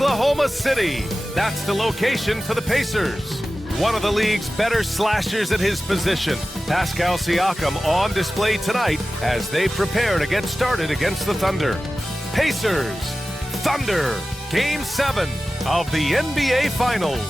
Oklahoma City. That's the location for the Pacers. One of the league's better slashers at his position, Pascal Siakam, on display tonight as they prepare to get started against the Thunder. Pacers, Thunder, Game 7 of the NBA Finals.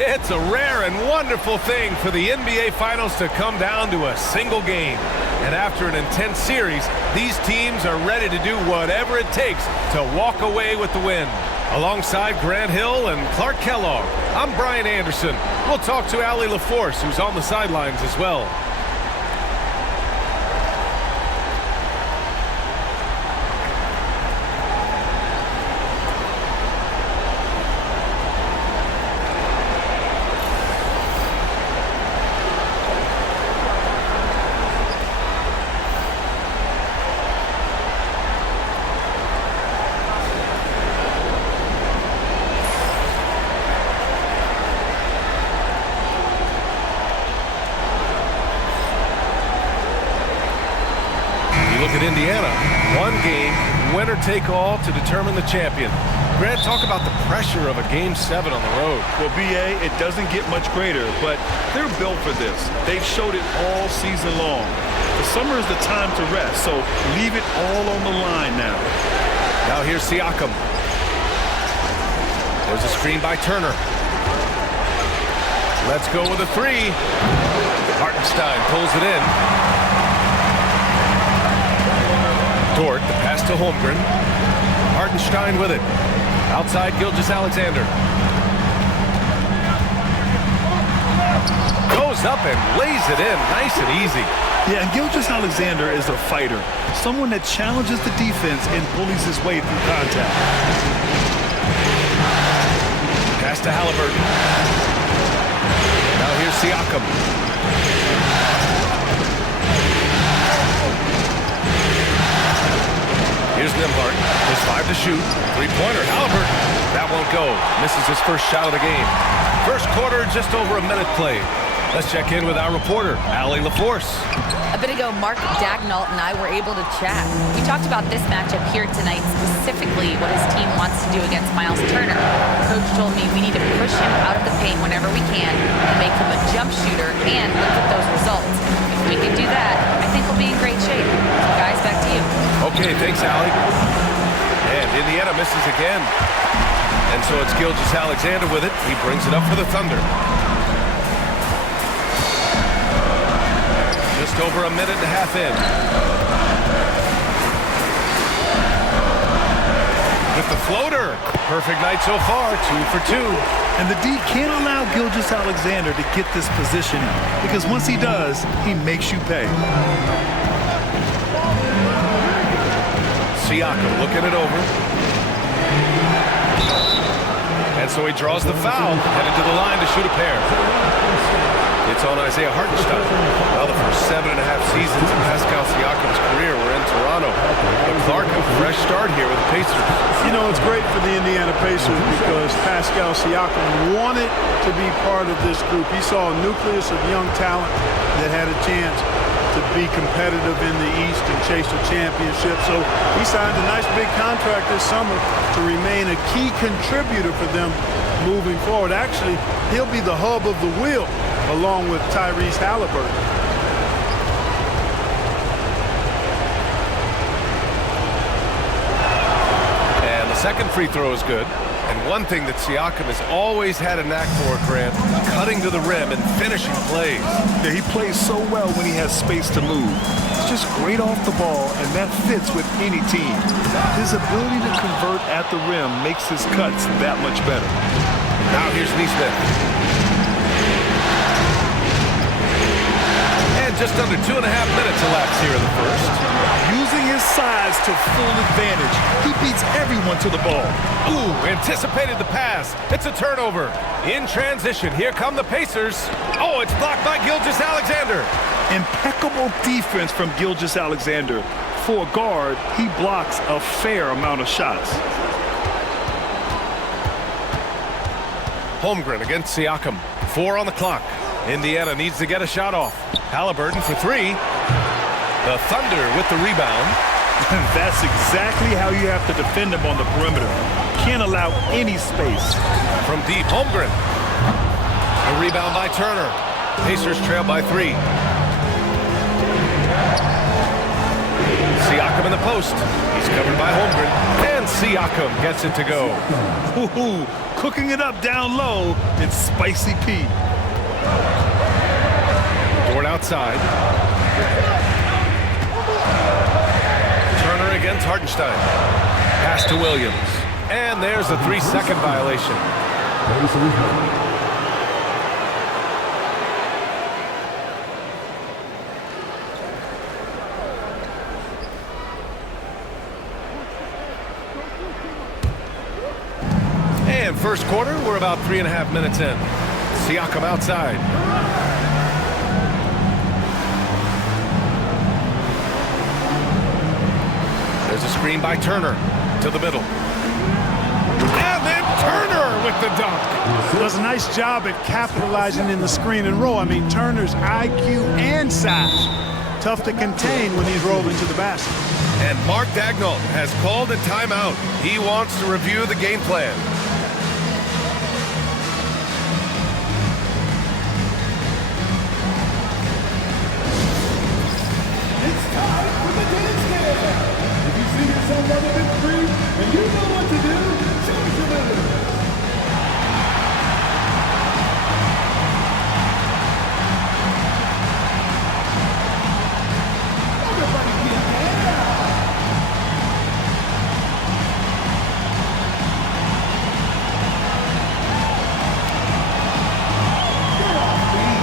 It's a rare and wonderful thing for the NBA Finals to come down to a single game. And after an intense series, these teams are ready to do whatever it takes to walk away with the win. Alongside Grant Hill and Clark Kellogg, I'm Brian Anderson. We'll talk to Allie LaForce, who's on the sidelines as well. Look at Indiana. One game, winner take all to determine the champion. Grant, talk about the pressure of a Game 7 on the road. Well, B.A., it doesn't get much greater, but they're built for this. They've showed it all season long. The summer is the time to rest, so leave it all on the line now. Now here's Siakam. There's a screen by Turner. Let's go with a three. Hartenstein pulls it in. Dort, the pass to Holmgren. Hartenstein with it. Outside Gilgeous-Alexander. Goes up and lays it in. Nice and easy. Yeah, and Gilgeous-Alexander is a fighter. Someone that challenges the defense and bullies his way through contact. Pass to Halliburton. Now here's Siakam. Here's Nembhard. There's 5 to shoot. Three-pointer. Halliburton. That won't go. Misses his first shot of the game. First quarter, just over a minute played. Let's check in with our reporter, Allie LaForce. A bit ago, Mark Dagnall and I were able to chat. We talked about this matchup here tonight, specifically what his team wants to do against Miles Turner. Coach told me we need to push him out of the paint whenever we can and make him a jump shooter and look at those results. If we can do that, I think we'll be in great shape. So guys, back to you. Okay, thanks, Allie. And Indiana misses again. And so it's Gilgeous-Alexander with it. He brings it up for the Thunder. Just over a minute and a half in. With the floater. Perfect night so far, 2 for 2. And the D can't allow Gilgeous-Alexander to get this positioning, because once he does, he makes you pay. Siakam looking it over. And so he draws the foul, headed to the line to shoot a pair. It's on Isaiah Hartenstein. Well, the first 7.5 seasons of Pascal Siakam's career were in Toronto. But Clark, a fresh start here with the Pacers. You know, it's great for the Indiana Pacers because Pascal Siakam wanted to be part of this group. He saw a nucleus of young talent that had a chance to be competitive in the East and chase a championship. So he signed a nice big contract this summer to remain a key contributor for them moving forward. Actually, he'll be the hub of the wheel along with Tyrese Halliburton. And the second free throw is good. And one thing that Siakam has always had a knack for, Grant, cutting to the rim and finishing plays. Yeah, he plays so well when he has space to move. It's just great off the ball, and that fits with any team. His ability to convert at the rim makes his cuts that much better. Now here's Naismith. And just under 2.5 minutes elapsed here in the first. Using his size to full advantage, he beats everyone to the ball. Ooh, anticipated the pass. It's a turnover. In transition, here come the Pacers. Oh, it's blocked by Gilgeous-Alexander. Impeccable defense from Gilgeous-Alexander. For a guard, he blocks a fair amount of shots. Holmgren against Siakam. 4 on the clock. Indiana needs to get a shot off. Halliburton for three. The Thunder with the rebound. That's exactly how you have to defend them on the perimeter. Can't allow any space. From deep, Holmgren. A rebound by Turner. Pacers trail by three. Siakam in the post. He's covered by Holmgren. And Siakam gets it to go. Ooh, cooking it up down low. It's Spicy P. Dort outside. Turner against Hartenstein. Pass to Williams. And there's a 3-second violation. And first quarter, we're about 3.5 minutes in. Siakam outside. There's a screen by Turner to the middle. And then Turner with the dunk. Does a nice job at capitalizing in the screen and roll. I mean, Turner's IQ and size. Tough to contain when he's rolling to the basket. And Mark Daigneault has called a timeout. He wants to review the game plan. It's time for the dance game. If you see yourself on the big screen and you know what to do, choose your move. Everybody get down. Get off me.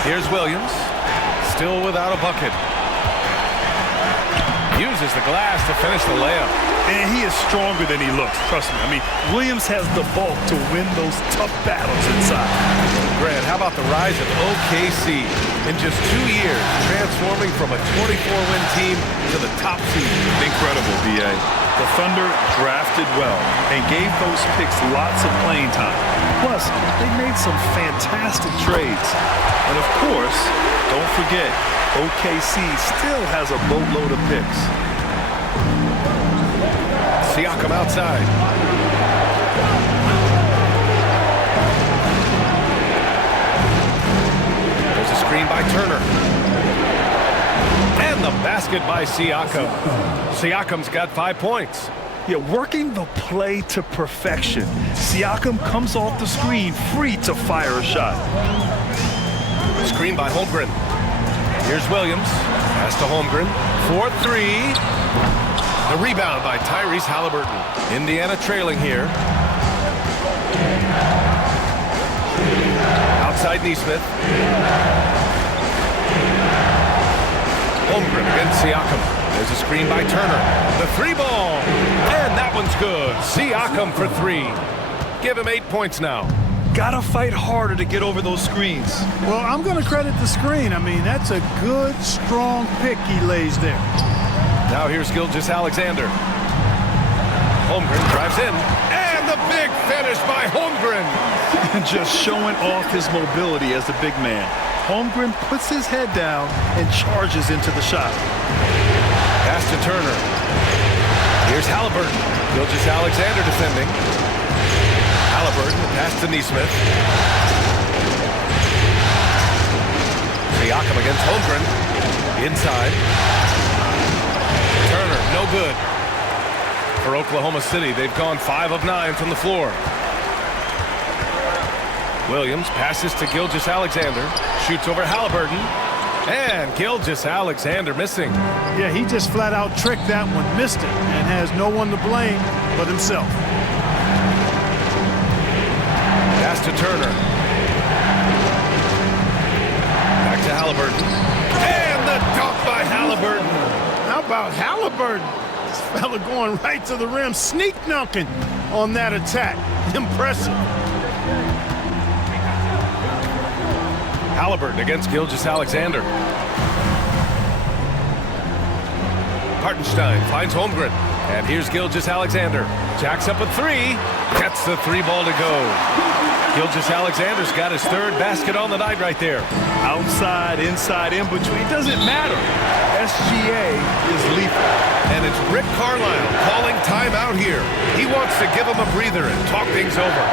Here's Williams, still without a bucket. Uses the glass to finish the layup. And he is stronger than he looks, trust me. I mean, Williams has the bulk to win those tough battles inside. Grant, how about the rise of OKC? In just 2 years, transforming from a 24-win team to the top seed. Incredible, B.A. The Thunder drafted well and gave those picks lots of playing time. Plus, they made some fantastic trades. And of course, don't forget, OKC still has a boatload of picks. Siakam outside. There's a screen by Turner. And the basket by Siakam. Siakam's got 5 points. Yeah, working the play to perfection. Siakam comes off the screen free to fire a shot. Screen by Holmgren. Here's Williams. Pass to Holmgren. 4-3. The rebound by Tyrese Halliburton. Indiana trailing here. Outside Naismith. Holmgren against Siakam. There's a screen by Turner. The 3-ball. And that one's good. Siakam for 3. Give him 8 points now. Gotta fight harder to get over those screens. Well, I'm going to credit the screen. I mean, that's a good, strong pick he lays there. Now here's Gilgeous-Alexander. Holmgren drives in. And the big finish by Holmgren. And just showing off his mobility as a big man. Holmgren puts his head down and charges into the shot. Pass to Turner. Here's Halliburton. Gilgeous-Alexander defending. Halliburton, pass to Naismith. Siakam against Holmgren. Inside. Turner, no good. For Oklahoma City, they've gone 5 of 9 from the floor. Williams passes to Gilgeous-Alexander. Shoots over Halliburton. And Gilgeous-Alexander missing. Yeah, he just flat out tricked that one, missed it, and has no one to blame but himself. Pass to Turner. Back to Halliburton. And the dunk by Halliburton. How about Halliburton? This fella going right to the rim, sneak dunking on that attack. Impressive. Halliburton against Gilgeous-Alexander. Hartenstein finds Holmgren. And here's Gilgeous-Alexander. Jacks up a 3. Gets the 3 ball to go. Gilgeous-Alexander's got his 3rd basket on the night right there. Outside, inside, in between, it doesn't matter. SGA is lethal. And it's Rick Carlisle calling timeout here. He wants to give him a breather and talk things over.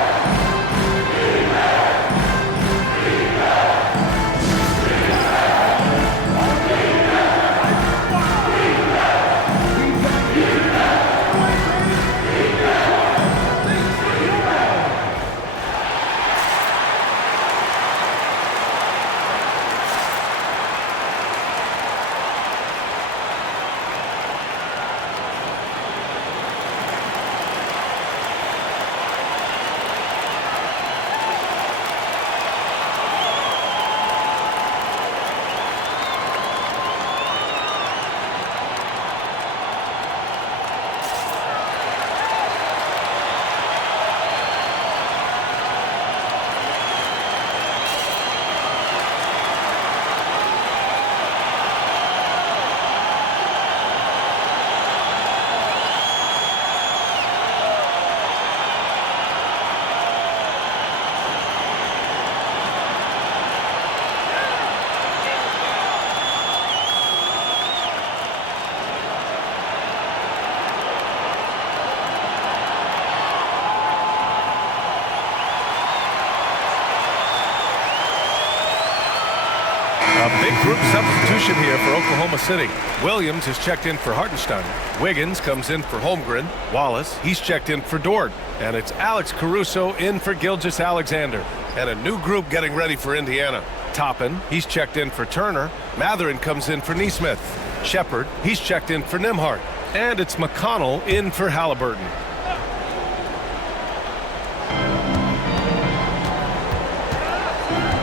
A big group substitution here for Oklahoma City. Williams has checked in for Hartenstein. Wiggins comes in for Holmgren. Wallace, he's checked in for Dort. And it's Alex Caruso in for Gilgeous-Alexander. And a new group getting ready for Indiana. Toppin, he's checked in for Turner. Matherin comes in for Naismith. Shepard, he's checked in for Nembhard. And it's McConnell in for Halliburton.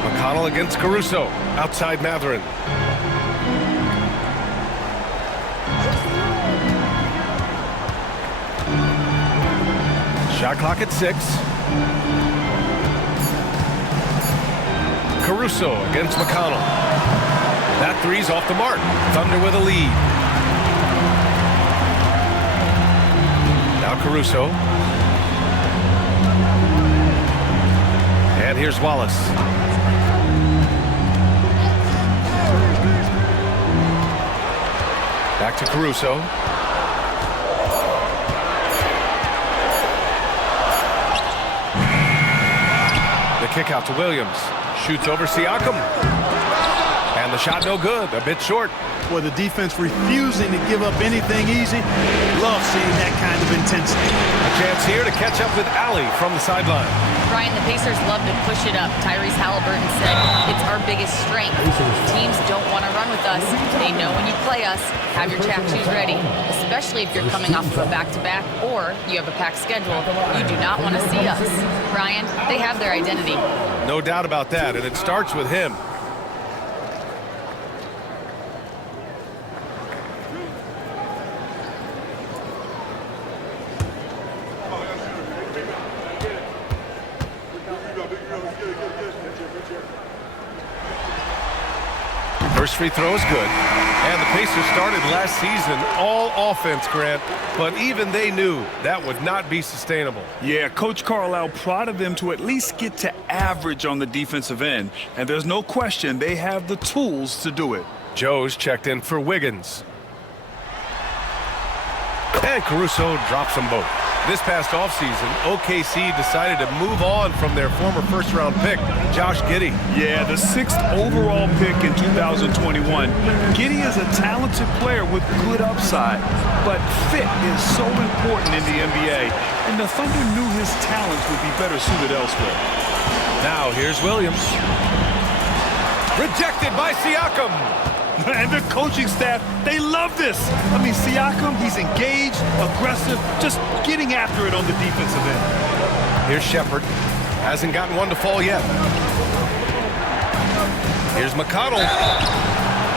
McConnell against Caruso. Outside Matherin. Shot clock at 6. Caruso against McConnell. That 3's off the mark. Thunder with a lead. Now Caruso. And here's Wallace. Back to Caruso. The kick out to Williams. Shoots over Siakam. And the shot no good. A bit short. Boy, the defense refusing to give up anything easy. Love seeing that kind of intensity. A chance here to catch up with Allie from the sideline. Brian, the Pacers love to push it up. Tyrese Halliburton said, it's our biggest strength. Teams don't want to run with us. They know when you play us, have your track shoes ready, especially if you're coming off of a back-to-back or you have a packed schedule. You do not want to see us. Brian, they have their identity. No doubt about that, and it starts with him. First free throw is good. And the Pacers started last season all offense, Grant, but even they knew that would not be sustainable. Yeah, Coach Carlisle prodded them to at least get to average on the defensive end, and there's no question they have the tools to do it. Joe's checked in for Wiggins. And Caruso drops them both. This past offseason, OKC decided to move on from their former first-round pick, Josh Giddey. Yeah, the 6th overall pick in 2021. Giddey is a talented player with good upside, but fit is so important in the NBA, and the Thunder knew his talents would be better suited elsewhere. Now here's Williams. Rejected by Siakam. And the coaching staff, they love this. I mean, Siakam, he's engaged, aggressive, just getting after it on the defensive end. Here's Shepherd. Hasn't gotten one to fall yet. Here's McConnell.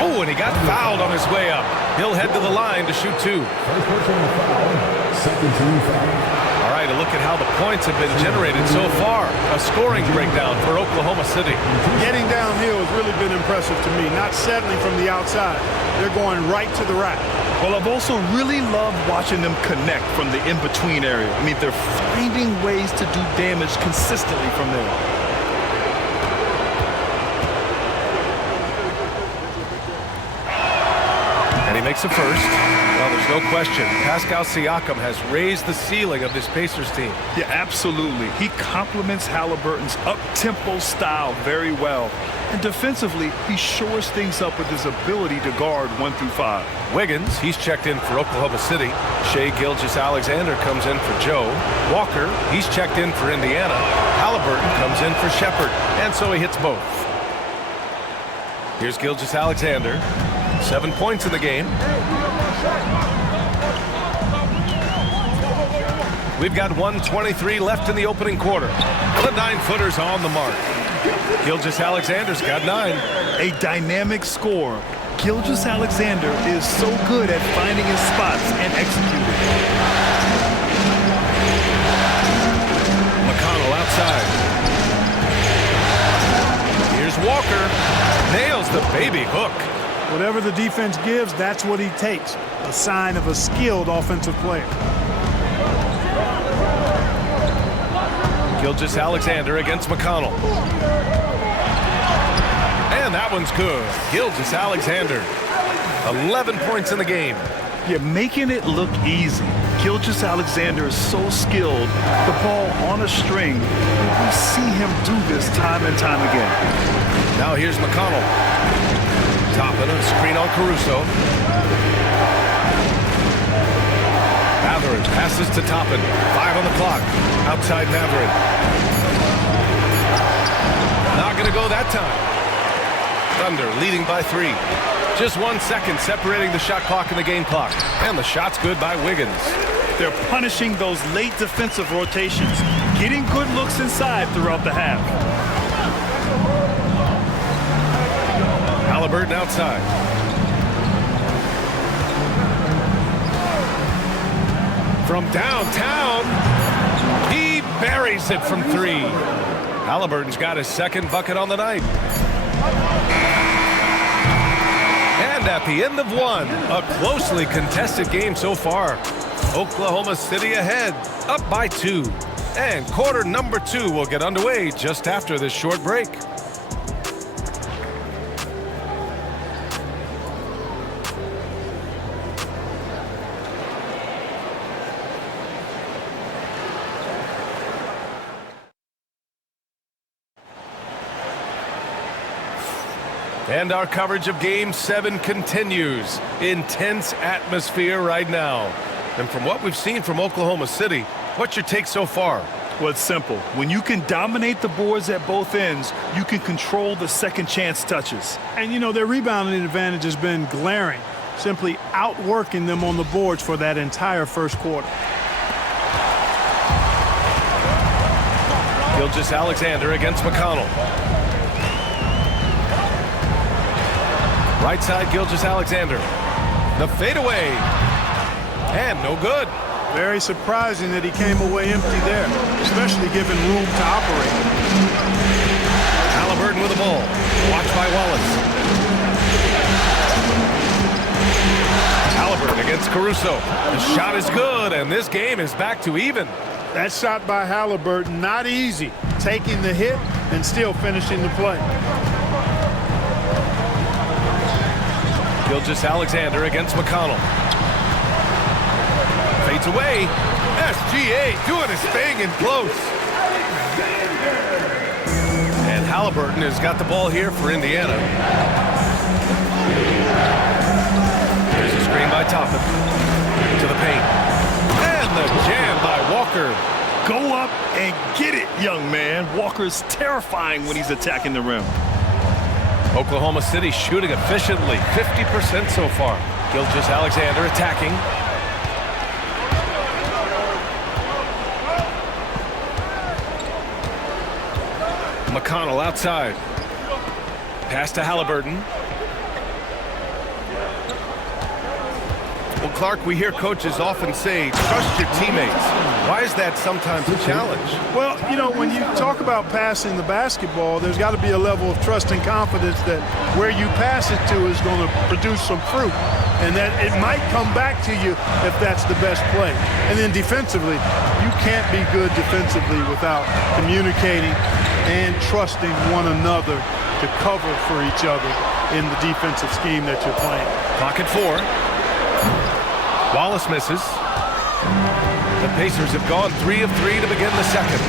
Oh, and he got fouled on his way up. He'll head to the line to shoot 2. First personal foul, second team foul. All right, a look at how the points have been generated so far. A scoring breakdown for Oklahoma City. Getting downhill has really been impressive to me, not settling from the outside. They're going right to the rack. Well, I've also really loved watching them connect from the in-between area. I mean, they're finding ways to do damage consistently from there. And he makes a first. Well, there's no question. Pascal Siakam has raised the ceiling of this Pacers team. Yeah, absolutely. He complements Halliburton's up-tempo style very well. And defensively, he shores things up with his ability to guard 1 through 5. Wiggins, he's checked in for Oklahoma City. Shai Gilgeous-Alexander comes in for Joe. Walker, he's checked in for Indiana. Halliburton comes in for Shepherd. And so he hits both. Here's Gilgeous-Alexander. 7 points in the game. We've got 1:23 left in the opening quarter. The 9-footer's on the mark. Gilgeous-Alexander's got 9. A dynamic scorer. Gilgeous-Alexander is so good at finding his spots and executing. McConnell outside. Here's Walker. Nails the baby hook. Whatever the defense gives, that's what he takes. A sign of a skilled offensive player. Gilgeous-Alexander against McConnell. And that one's good. Gilgeous-Alexander. 11 points in the game. You're making it look easy. Gilgeous-Alexander is so skilled. The ball on a string. We see him do this time and time again. Now here's McConnell. Toppin, a screen on Caruso. Mathurin passes to Toppin. 5 on the clock. Outside Mathurin. Not going to go that time. Thunder leading by 3. Just 1 second separating the shot clock and the game clock. And the shot's good by Wiggins. They're punishing those late defensive rotations, getting good looks inside throughout the half. Halliburton outside. From downtown, he buries it from 3. Halliburton's got his 2nd bucket on the night. And at the end of 1, a closely contested game so far. Oklahoma City ahead, up by 2. And quarter number 2 will get underway just after this short break. And our coverage of Game 7 continues. Intense atmosphere right now. And from what we've seen from Oklahoma City, what's your take so far? Well, it's simple. When you can dominate the boards at both ends, you can control the second chance touches. And, you know, their rebounding advantage has been glaring, simply outworking them on the boards for that entire first quarter. Gilgeous-Alexander against McConnell. Right side, Gilgeous-Alexander. The fadeaway. And no good. Very surprising that he came away empty there, especially given room to operate. Halliburton with the ball. Watched by Wallace. Halliburton against Caruso. The shot is good, and this game is back to even. That shot by Halliburton, not easy. Taking the hit and still finishing the play. Gilgeous-Alexander against McConnell. Fades away. SGA doing his thing in close. And Halliburton has got the ball here for Indiana. There's a screen by Toppin. To the paint. And the jam by Walker. Go up and get it, young man. Walker's terrifying when he's attacking the rim. Oklahoma City shooting efficiently, 50% so far. Gilgeous-Alexander attacking. McConnell outside. Pass to Halliburton. Well, Clark, we hear coaches often say, trust your teammates. Why is that sometimes a challenge? Well, you know, when you talk about passing the basketball, there's got to be a level of trust and confidence that where you pass it to is going to produce some fruit, and that it might come back to you if that's the best play. And then defensively, you can't be good defensively without communicating and trusting one another to cover for each other in the defensive scheme that you're playing. Clock at 4. Wallace misses. The Pacers have gone 3 of 3 to begin the second.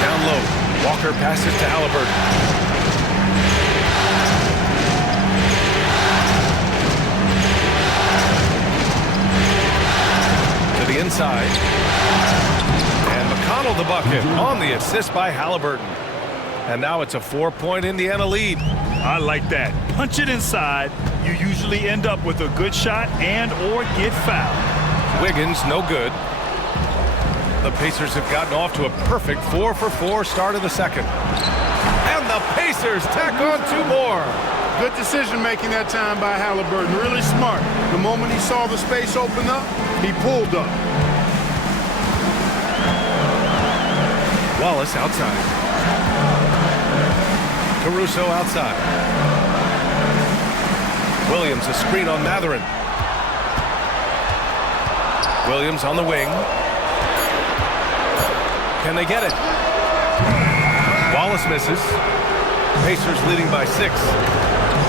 Down low, Walker passes to Halliburton. To the inside. And McConnell the bucket on the assist by Halliburton. And now it's a 4-point Indiana lead. I like that. Punch it inside. You usually end up with a good shot and or get fouled. Wiggins, no good. The Pacers have gotten off to a perfect 4-for-4 start of the second. And the Pacers tack on 2 more. Good decision-making that time by Halliburton. Really smart. The moment he saw the space open up, he pulled up. Wallace outside. Caruso outside. Williams, a screen on Matherin. Williams on the wing. Can they get it? Wallace misses. Pacers leading by 6.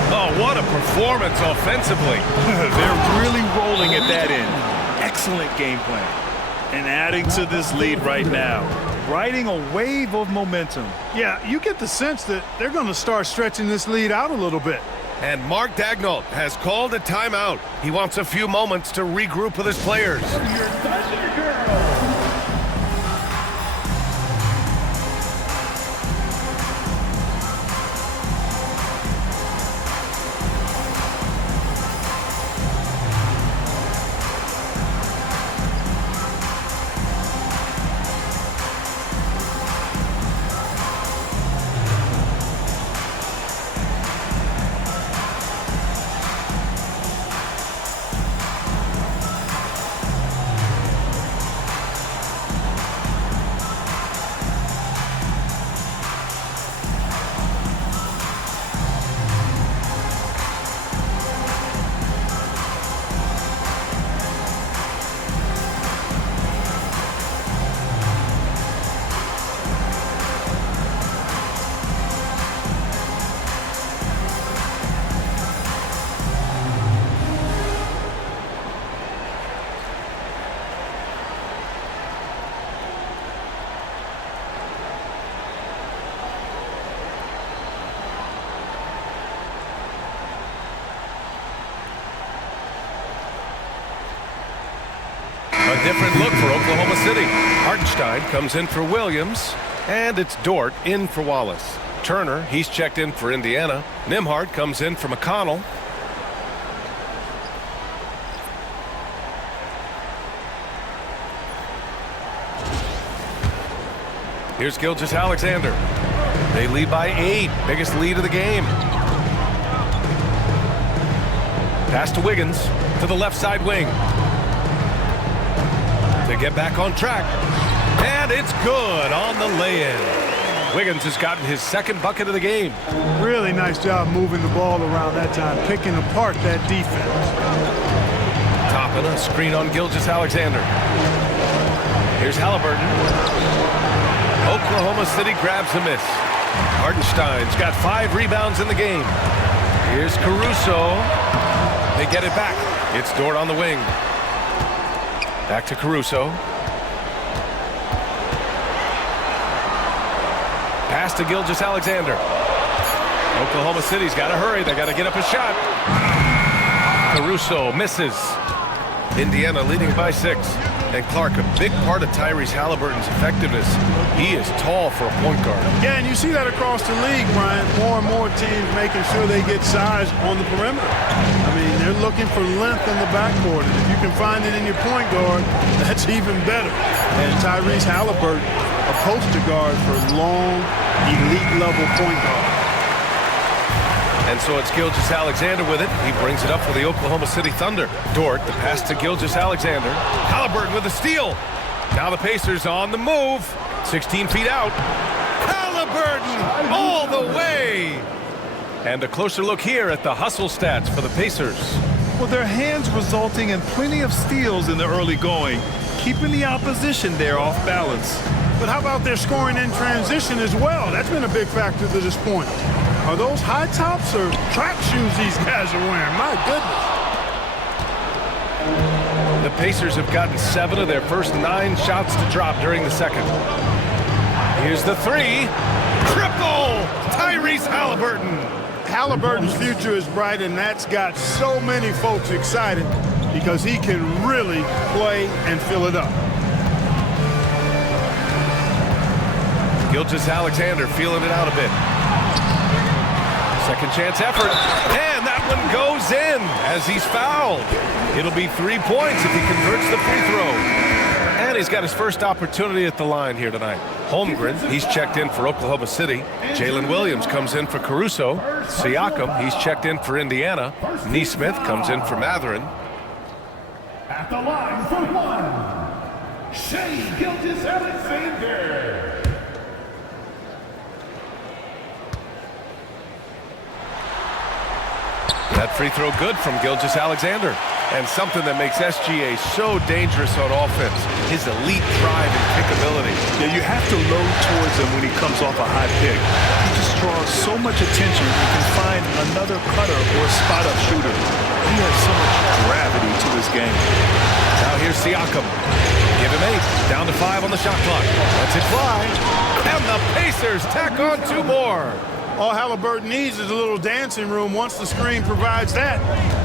Oh, what a performance offensively. They're really rolling at that end. Excellent game plan. And adding to this lead right now. Riding a wave of momentum. Yeah, you get the sense that they're going to start stretching this lead out a little bit. And Mark Daigneault has called a timeout. He wants a few moments to regroup with his players. Your Thunder Girls. A different look for Oklahoma City. Hartenstein comes in for Williams, and it's Dort in for Wallace. Turner, he's checked in for Indiana. Nembhard comes in for McConnell. Here's Gilgeous-Alexander. They lead by 8, biggest lead of the game. Pass to Wiggins to the left side wing. To get back on track. And it's good on the lay-in. Wiggins has gotten his second bucket of the game. Really nice job moving the ball around that time, picking apart that defense. Toppin, a screen on Gilgeous-Alexander. Here's Halliburton. Oklahoma City grabs a miss. Hartenstein's got 5 rebounds in the game. Here's Caruso. They get it back. It's Dort on the wing. Back to Caruso. Pass to Gilgeous-Alexander. Oklahoma City's got to hurry. They got to get up a shot. Caruso misses. Indiana leading by 6. And Clark, a big part of Tyrese Halliburton's effectiveness. He is tall for a point guard. Yeah, and you see that across the league, Brian. More and more teams making sure they get size on the perimeter. I mean, they're looking for length in the backcourt. And if you can find it in your point guard, that's even better. And Tyrese Halliburton, a poster guard for long, elite-level point guard. And so it's Gilgeous-Alexander with it. He brings it up for the Oklahoma City Thunder. Dort, the pass to Gilgeous-Alexander. Halliburton with a steal. Now the Pacers on the move. 16 feet out. Halliburton all the way. And a closer look here at the hustle stats for the Pacers. Well, their hands resulting in plenty of steals in the early going, keeping the opposition there off balance. But how about their scoring in transition as well? That's been a big factor to this point. Are those high tops or track shoes these guys are wearing? My goodness. The Pacers have gotten 7 of their first 9 shots to drop during the second. Here's the 3. Triple! Tyrese Halliburton. Halliburton's future is bright, and that's got so many folks excited because he can really play and fill it up. Gilgeous-Alexander feeling it out a bit. Second chance effort, and that one goes in as he's fouled. It'll be 3 points if he converts the free throw. And he's got his first opportunity at the line here tonight. Holmgren, he's checked in for Oklahoma City. Jalen Williams comes in for Caruso. Siakam, he's checked in for Indiana. Naismith comes in for Matherin. At the line for 1, Shai Gilgeous-Alexander. That free throw good from Gilgeous-Alexander. And something that makes SGA so dangerous on offense, his elite drive and kickability. Yeah, you have to load towards him when he comes off a high pick. He just draws so much attention, you can find another cutter or a spot-up shooter. He has so much gravity to his game. Now here's Siakam. Give him 8. Down to 5 on the shot clock. Lets it fly. And the Pacers tack on 2 more. All Halliburton needs is a little dancing room. Once the screen provides that,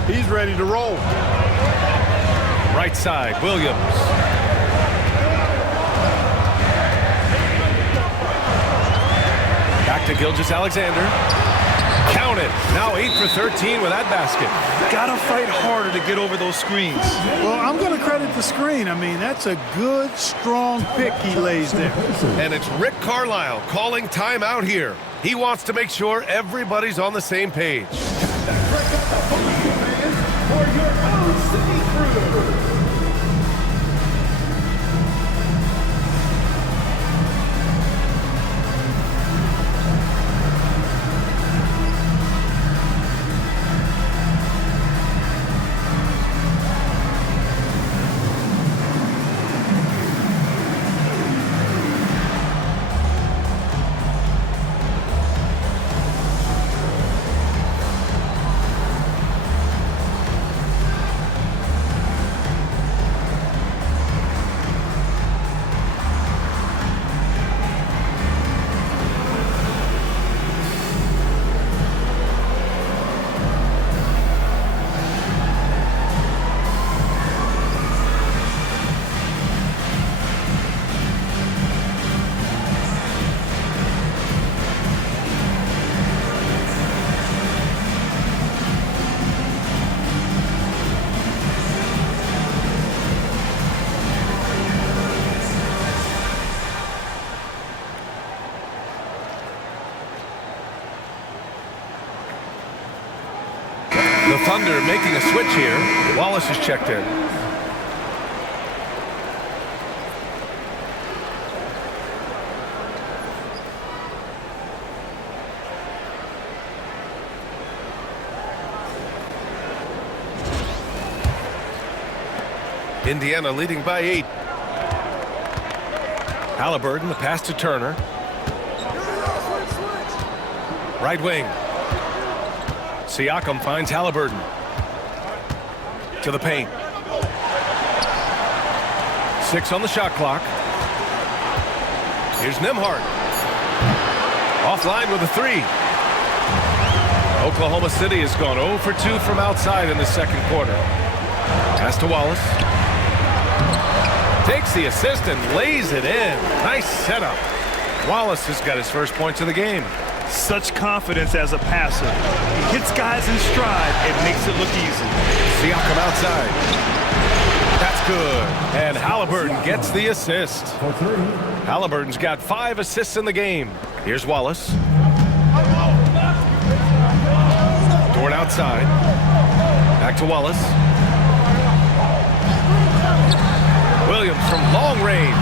he's ready to roll. Right side, Williams. Back to Gilgeous-Alexander. Count it. Now 8 for 13 with that basket. Gotta fight harder to get over those screens. Well, I'm going to credit the screen. I mean, that's a good, strong pick he lays there. And it's Rick Carlisle calling timeout here. He wants to make sure everybody's on the same page. For your own city crew. The Thunder making a switch here. Wallace is checked in. Indiana leading by 8. Halliburton, the pass to Turner. Right wing. Siakam finds Halliburton. To the paint. 6 on the shot clock. Here's Nembhard. Offline with a 3. Oklahoma City has gone 0 for 2 from outside in the second quarter. Pass to Wallace. Takes the assist and lays it in. Nice setup. Wallace has got his first points of the game. Such confidence as a passer. He hits guys in stride and makes it look easy. Siakam outside. That's good. And Halliburton gets the assist. Halliburton's got 5 assists in the game. Here's Wallace. Toward outside. Back to Wallace. Williams from long range.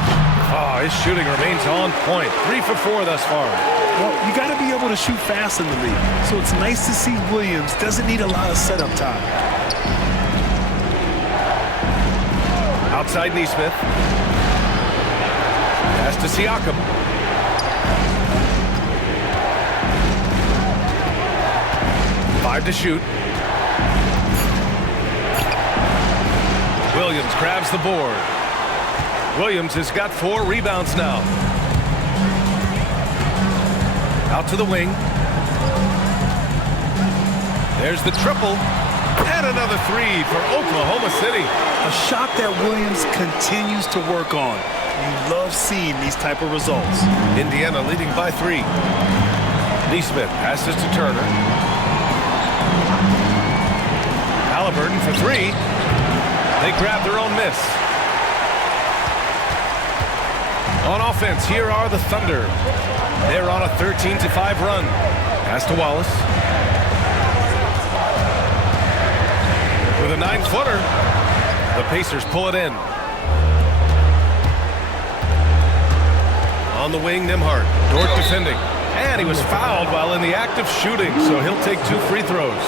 Oh, his shooting remains on point. 3 for 4 thus far. Well, you got to be able to shoot fast in the league. So it's nice to see Williams doesn't need a lot of setup time. Outside Naismith. Pass to Siakam. Five to shoot. Williams grabs the board. Williams has got 4 rebounds now. Out to the wing. There's the triple. And another 3 for Oklahoma City. A shot that Williams continues to work on. You love seeing these type of results. Indiana leading by 3. Naismith passes to Turner. Halliburton for 3. They grab their own miss. On offense, here are the Thunder. They're on a 13-5 run. Pass to Wallace. With a 9-footer, the Pacers pull it in. On the wing, Nembhard. Dort defending. And he was fouled while in the act of shooting, so he'll take 2 free throws.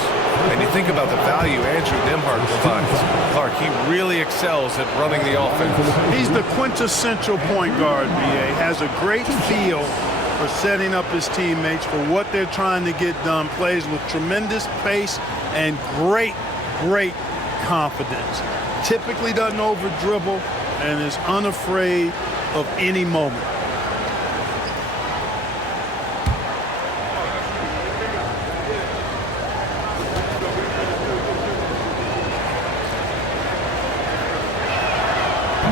And you think about the value Andrew Nembhard provides. Clark, he really excels at running the offense. He's the quintessential point guard, B.A. Has a great feel for setting up his teammates for what they're trying to get done. Plays with tremendous pace and great confidence. Typically doesn't over-dribble and is unafraid of any moment.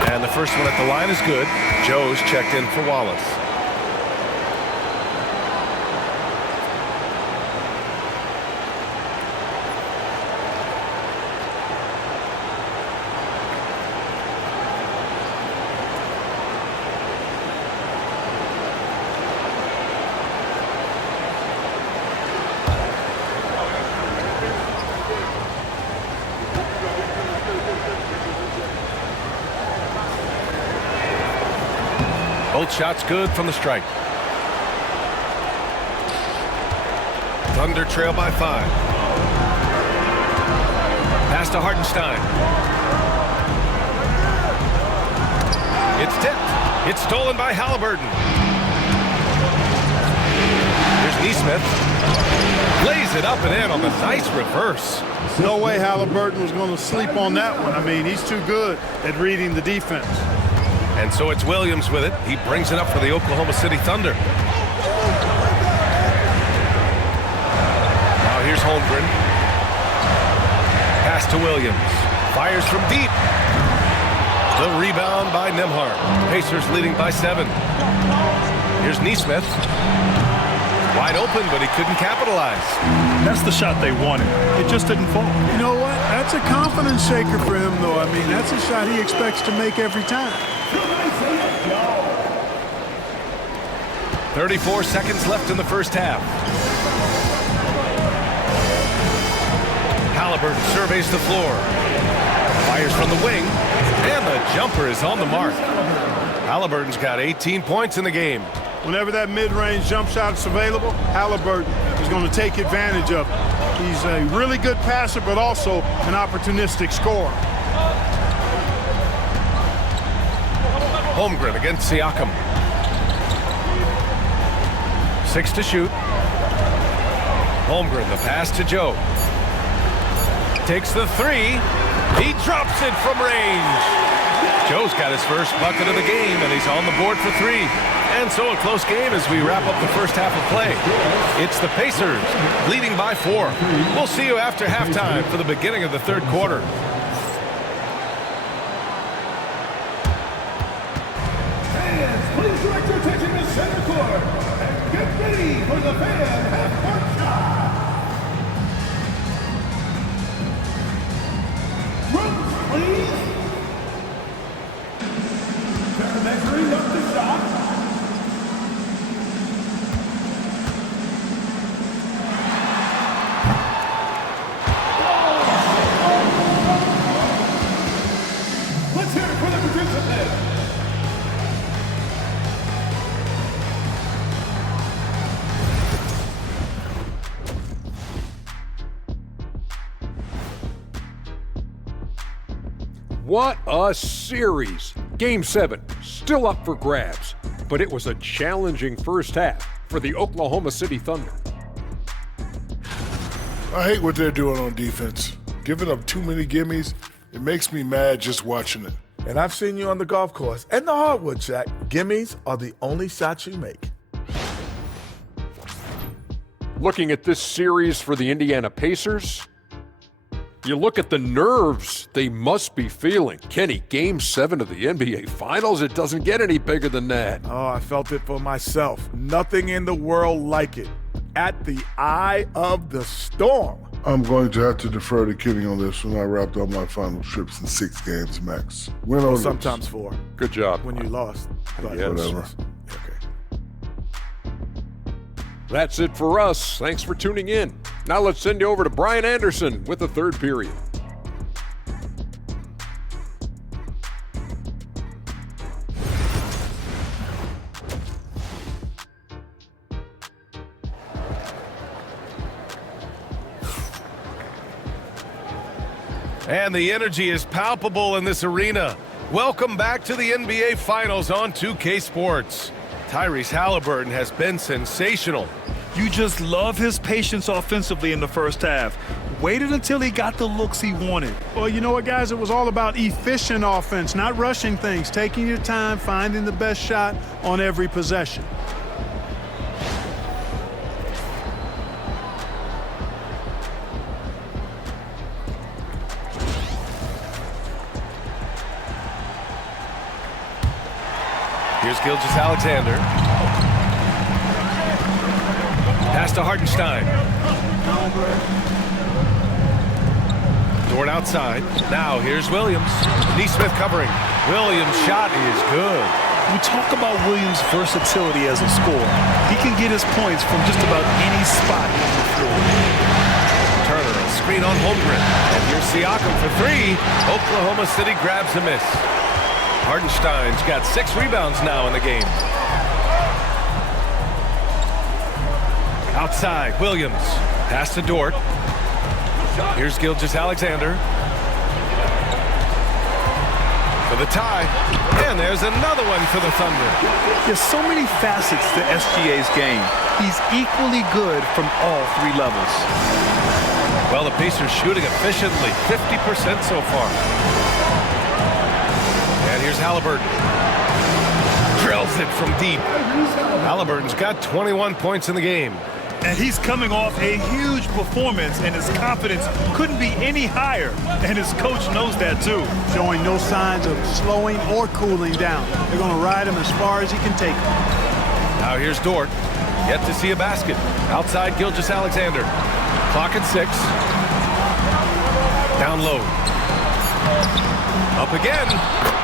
And the first one at the line is good. Joe's checked in for Wallace. Both shots good from the strike. Thunder trail by 5. Pass to Hartenstein. It's tipped. It's stolen by Halliburton. Here's Naismith. Lays it up and in on the nice reverse. No way Halliburton was going to sleep on that one. I mean, he's too good at reading the defense. And so it's Williams with it. He brings it up for the Oklahoma City Thunder. Now here's Holmgren. Pass to Williams. Fires from deep. The rebound by Nembhard. Pacers leading by 7. Here's Naismith. Wide open, but he couldn't capitalize. That's the shot they wanted. It just didn't fall. You know what? That's a confidence shaker for him, though. I mean, that's a shot he expects to make every time. 34 seconds left in the first half. Halliburton surveys the floor. Fires from the wing. And the jumper is on the mark. Halliburton's got 18 points in the game. Whenever that mid-range jump shot is available, Halliburton is going to take advantage of it. He's a really good passer, but also an opportunistic scorer. Holmgren against Siakam. 6 to shoot. Holmgren, the pass to Joe. Takes the 3. He drops it from range. Joe's got his first bucket of the game, and he's on the board for 3. And so a close game as we wrap up the first half of play. It's the Pacers leading by 4. We'll see you after halftime for the beginning of the third quarter. Fans, please direct your attention to center court and get ready for the fan half-court shot. Runs, please. They're measuring up the shot. Let's hear it for the participants. What a series! Game 7, still up for grabs, but it was a challenging first half for the Oklahoma City Thunder. I hate what they're doing on defense. Giving up too many gimmies, it makes me mad just watching it. And I've seen you on the golf course and the hardwood, Shaq. Gimmies are the only shots you make. Looking at this series for the Indiana Pacers, you look at the nerves they must be feeling. Kenny, Game 7 of the NBA Finals, it doesn't get any bigger than that. Oh, I felt it for myself. Nothing in the world like it. At the eye of the storm. I'm going to have to defer to Kenny on this when I wrapped up my final trips in 6 games max. Win or lose. Sometimes 4. Good job. When you lost. But Yes. Whatever. Okay. That's it for us. Thanks for tuning in. Now let's send you over to Brian Anderson with the third period. And the energy is palpable in this arena. Welcome back to the NBA Finals on 2K Sports. Tyrese Halliburton has been sensational. You just love his patience offensively in the first half. Waited until he got the looks he wanted. Well, you know what, guys? It was all about efficient offense, not rushing things, taking your time, finding the best shot on every possession. Here's Gilgeous-Alexander. Pass to Hartenstein. Dort outside. Now here's Williams. Naismith covering. Williams' shot is good. We talk about Williams' versatility as a scorer. He can get his points from just about any spot on the floor. Turner, a screen on Holmgren. And here's Siakam for 3. Oklahoma City grabs a miss. Hartenstein's got 6 rebounds now in the game. Outside, Williams. Pass to Dort. Here's Gilgeous-Alexander. For the tie. And there's another one for the Thunder. There's so many facets to SGA's game. He's equally good from all 3 levels. Well, the Pacers shooting efficiently, 50% so far. And here's Halliburton. Drills it from deep. Halliburton's got 21 points in the game. And he's coming off a huge performance, and his confidence couldn't be any higher. And his coach knows that, too. Showing no signs of slowing or cooling down. They're going to ride him as far as he can take him. Now here's Dort. Yet to see a basket. Outside Gilgeous-Alexander. Clock at 6. Down low. Up again.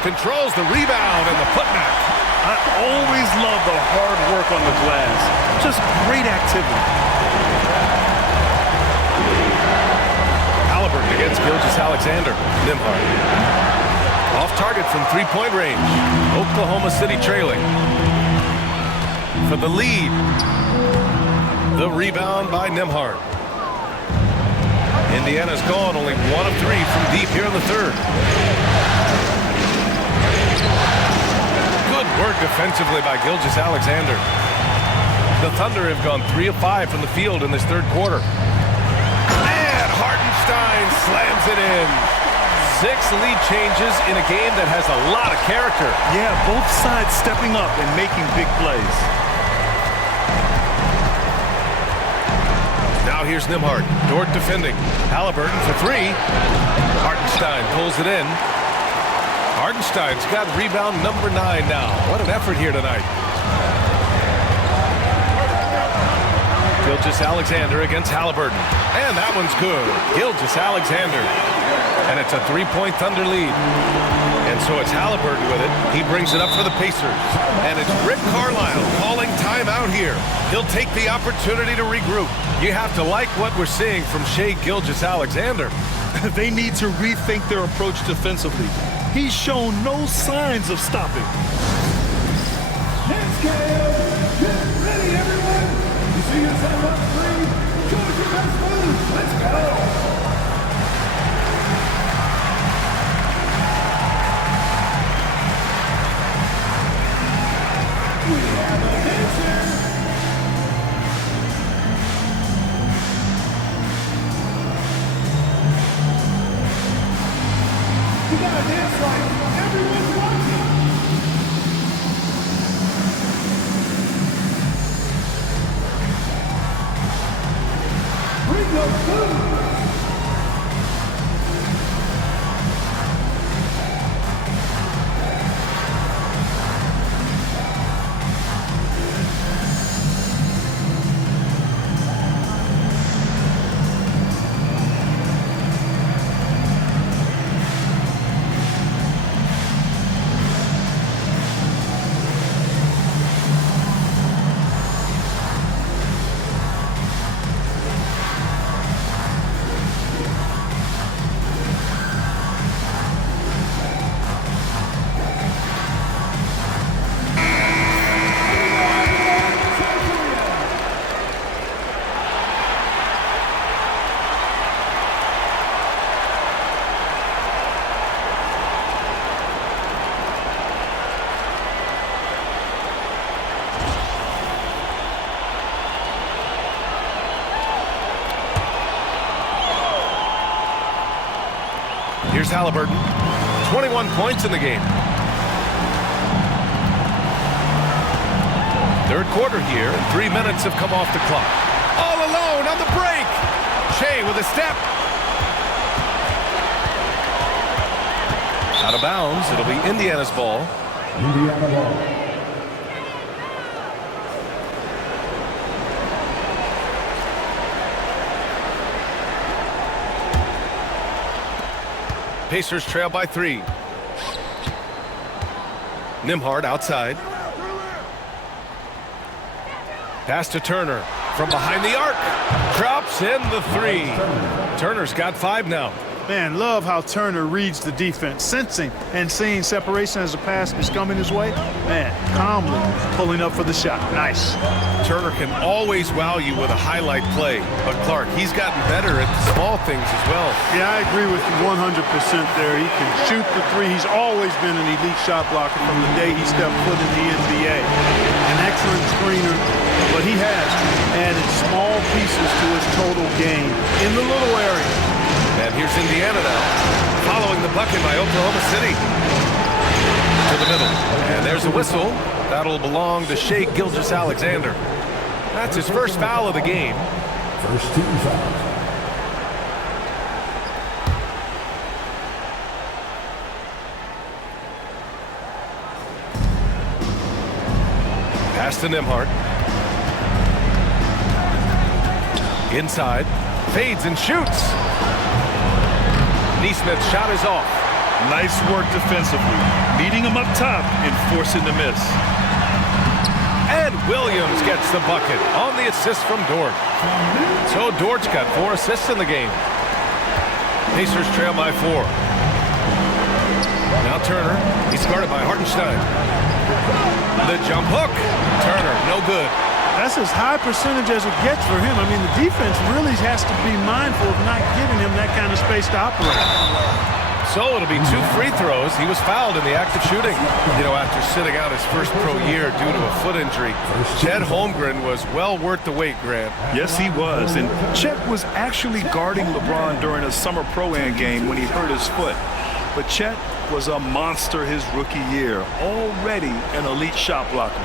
Controls the rebound and the putback. I always love the hard work on the glass. Just great activity. Halliburton against Gilgeous-Alexander. Nembhard. Off target from 3-point range. Oklahoma City trailing. For the lead. The rebound by Nembhard. Indiana's gone only 1 of 3 from deep here in the third. work defensively by Gilgeous-Alexander. The Thunder have gone 3 of 5 from the field in this third quarter. And Hartenstein slams it in. 6 lead changes in a game that has a lot of character. Yeah, both sides stepping up and making big plays. Now here's Nembhard. Dort defending. Halliburton for 3. Hartenstein pulls it in. Hartenstein's got rebound number 9 now. What an effort here tonight. Gilgeous-Alexander against Halliburton. And that one's good. Gilgeous-Alexander. And it's a 3-point Thunder lead. And so it's Halliburton with it. He brings it up for the Pacers. And it's Rick Carlisle calling timeout here. He'll take the opportunity to regroup. You have to like what we're seeing from Shai Gilgeous-Alexander. They need to rethink their approach defensively. He's shown no signs of stopping. Next game. Get ready, everyone. You see yourself on screen. Show us your best moves. Let's go. We have a dancer. You gotta dance like everyone's watching. Bring the food. Here's Halliburton. 21 points in the game. Third quarter here, and 3 minutes have come off the clock. All alone on the break. Shai with a step. Out of bounds. It'll be Indiana's ball. Indiana ball. Pacers trail by 3. Nembhard outside. Pass to Turner from behind the arc. Drops in the 3. Turner's got 5 now. Man, love how Turner reads the defense, sensing and seeing separation as the pass is coming his way. Man, calmly pulling up for the shot. Nice. Turner can always wow you with a highlight play, but Clark, he's gotten better at the small things as well. Yeah, I agree with you 100% there. He can shoot the 3. He's always been an elite shot blocker from the day he stepped foot in the NBA. An excellent screener, but he has added small pieces to his total game in the little area. And here's Indiana now, following the bucket by Oklahoma City. To the middle. And there's a whistle. That'll belong to Shai Gilgeous-Alexander. That's his first foul of the game. First team foul. Pass to Nembhard. Inside. Fades and shoots. Naismith's shot is off. Nice work defensively, meeting him up top and forcing the miss. And Williams gets the bucket on the assist from Dort. So Dort's got 4 assists in the game. Pacers trail by 4. Now Turner. He's guarded by Hartenstein. The jump hook. Turner, no good. That's as high percentage as it gets for him. I mean, the defense really has to be mindful of not giving him that kind of space to operate. So it'll be 2 free throws. He was fouled in the act of shooting. You know, after sitting out his first pro year due to a foot injury, Chet Holmgren was well worth the wait, Grant. Yes, he was. And Chet was actually guarding LeBron during a summer pro-am game when he hurt his foot. But Chet was a monster his rookie year, already an elite shot blocker.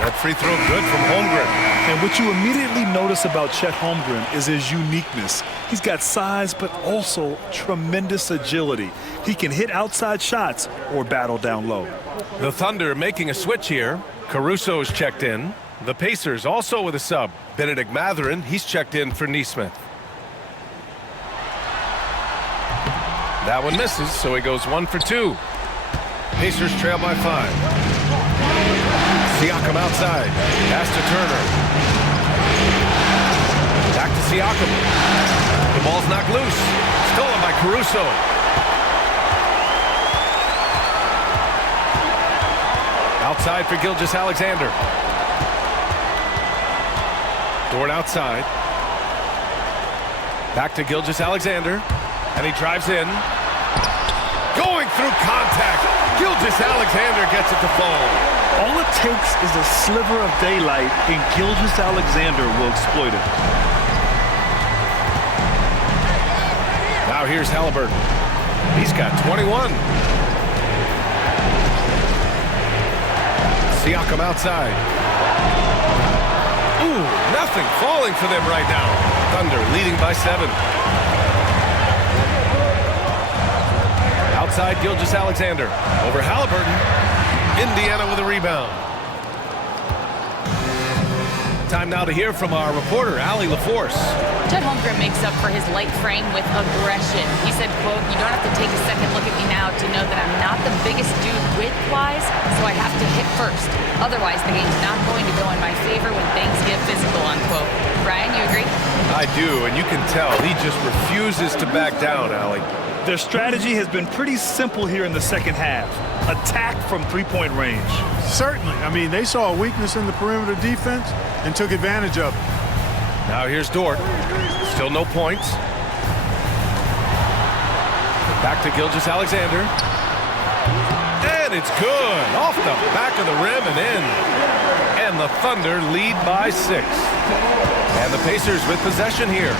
That free throw good from Holmgren. And what you immediately notice about Chet Holmgren is his uniqueness. He's got size, but also tremendous agility. He can hit outside shots or battle down low. The Thunder making a switch here. Caruso's checked in. The Pacers also with a sub. Benedict Mathurin, he's checked in for Naismith. That one misses, so he goes 1 for 2. Pacers trail by 5. Siakam outside. Pass to Turner. Back to Siakam. The ball's knocked loose. Stolen by Caruso. Outside for Gilgeous-Alexander. Dort outside. Back to Gilgeous-Alexander. And he drives in. Going through contact. Gilgeous-Alexander gets it to fall. All it takes is a sliver of daylight, and Gilgeous-Alexander will exploit it. Now here's Halliburton. He's got 21. Siakam outside. Ooh, nothing falling for them right now. Thunder leading by 7. Outside Gilgeous-Alexander. Over Halliburton. Indiana with a rebound. Time now to hear from our reporter, Allie LaForce. Chet Holmgren makes up for his light frame with aggression. He said, quote, "You don't have to take a second look at me now to know that I'm not the biggest dude width-wise, so I have to hit first. Otherwise, the game's not going to go in my favor when things get physical," unquote. Brian, you agree? I do, and you can tell he just refuses to back down, Allie. Their strategy has been pretty simple here in the second half. Attack from three-point range. Certainly. I mean, they saw a weakness in the perimeter defense and took advantage of it. Now here's Dort. Still no points. Back to Gilgeous-Alexander. And it's good. Off the back of the rim and in. And the Thunder lead by 6. And the Pacers with possession here.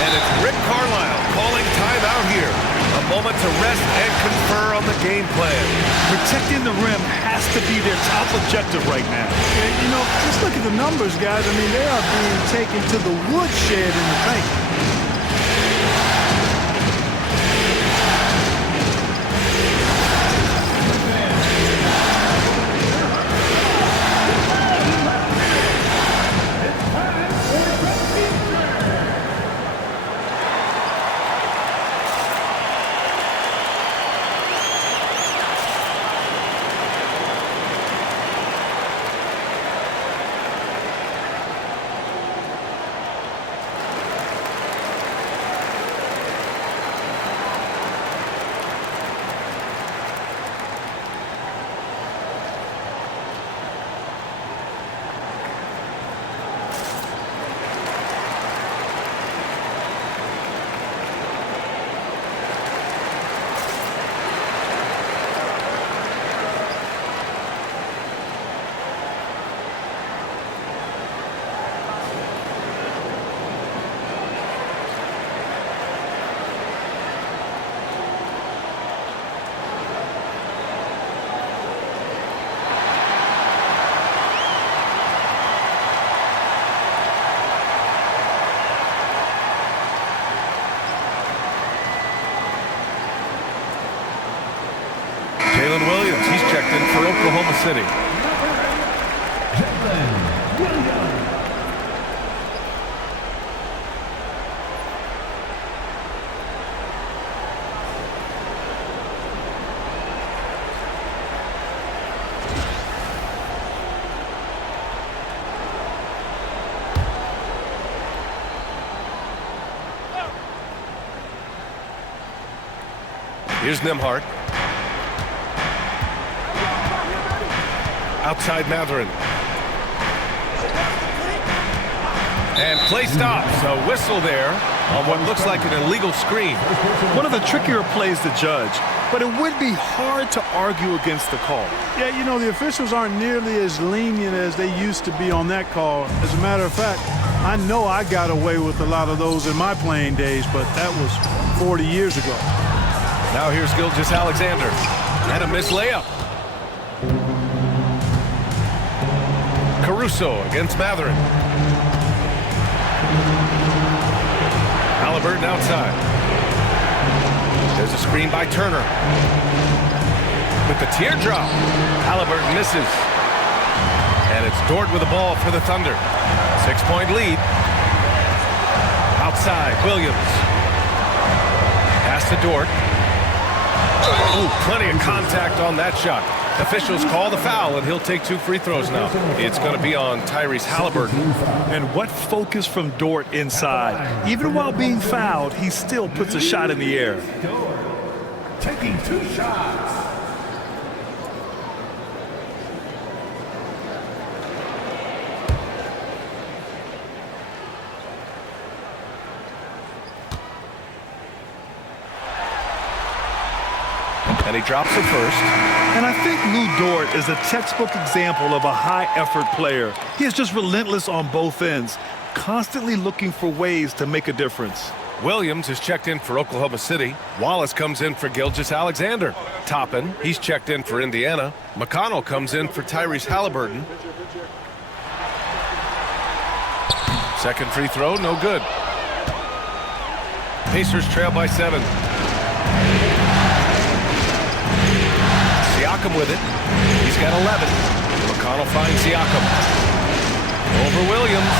And it's Rick Carlisle calling timeout here. A moment to rest and confer on the game plan. Protecting the rim has to be their top objective right now. And, you know, just look at the numbers, guys. I mean, they are being taken to the woodshed in the paint. He's checked in for Oklahoma City. Here's Nembhard. Outside Mathurin. And play stops. A whistle there on what looks like an illegal screen. One of the trickier plays to judge, but it would be hard to argue against the call. Yeah, you know, the officials aren't nearly as lenient as they used to be on that call. As a matter of fact, I know I got away with a lot of those in my playing days, but that was 40 years ago. Now here's Gilgeous-Alexander. And a missed layup. Caruso against Mathurin. Halliburton outside. There's a screen by Turner. With the teardrop. Halliburton misses. And it's Dort with the ball for the Thunder. 6-point lead. Outside, Williams. Pass to Dort. Ooh, plenty of contact on that shot. Officials call the foul, and he'll take 2 free throws now. It's going to be on Tyrese Halliburton. And what focus from Dort inside. Even while being fouled, he still puts a shot in the air. Taking 2 shots. And he drops it first. And I think Lou Dort is a textbook example of a high-effort player. He is just relentless on both ends, constantly looking for ways to make a difference. Williams is checked in for Oklahoma City. Wallace comes in for Gilgeous-Alexander. Toppin, he's checked in for Indiana. McConnell comes in for Tyrese Halliburton. Second free throw, no good. Pacers trail by 7. Siakam with it. He's got 11. McConnell finds Siakam. Over Williams.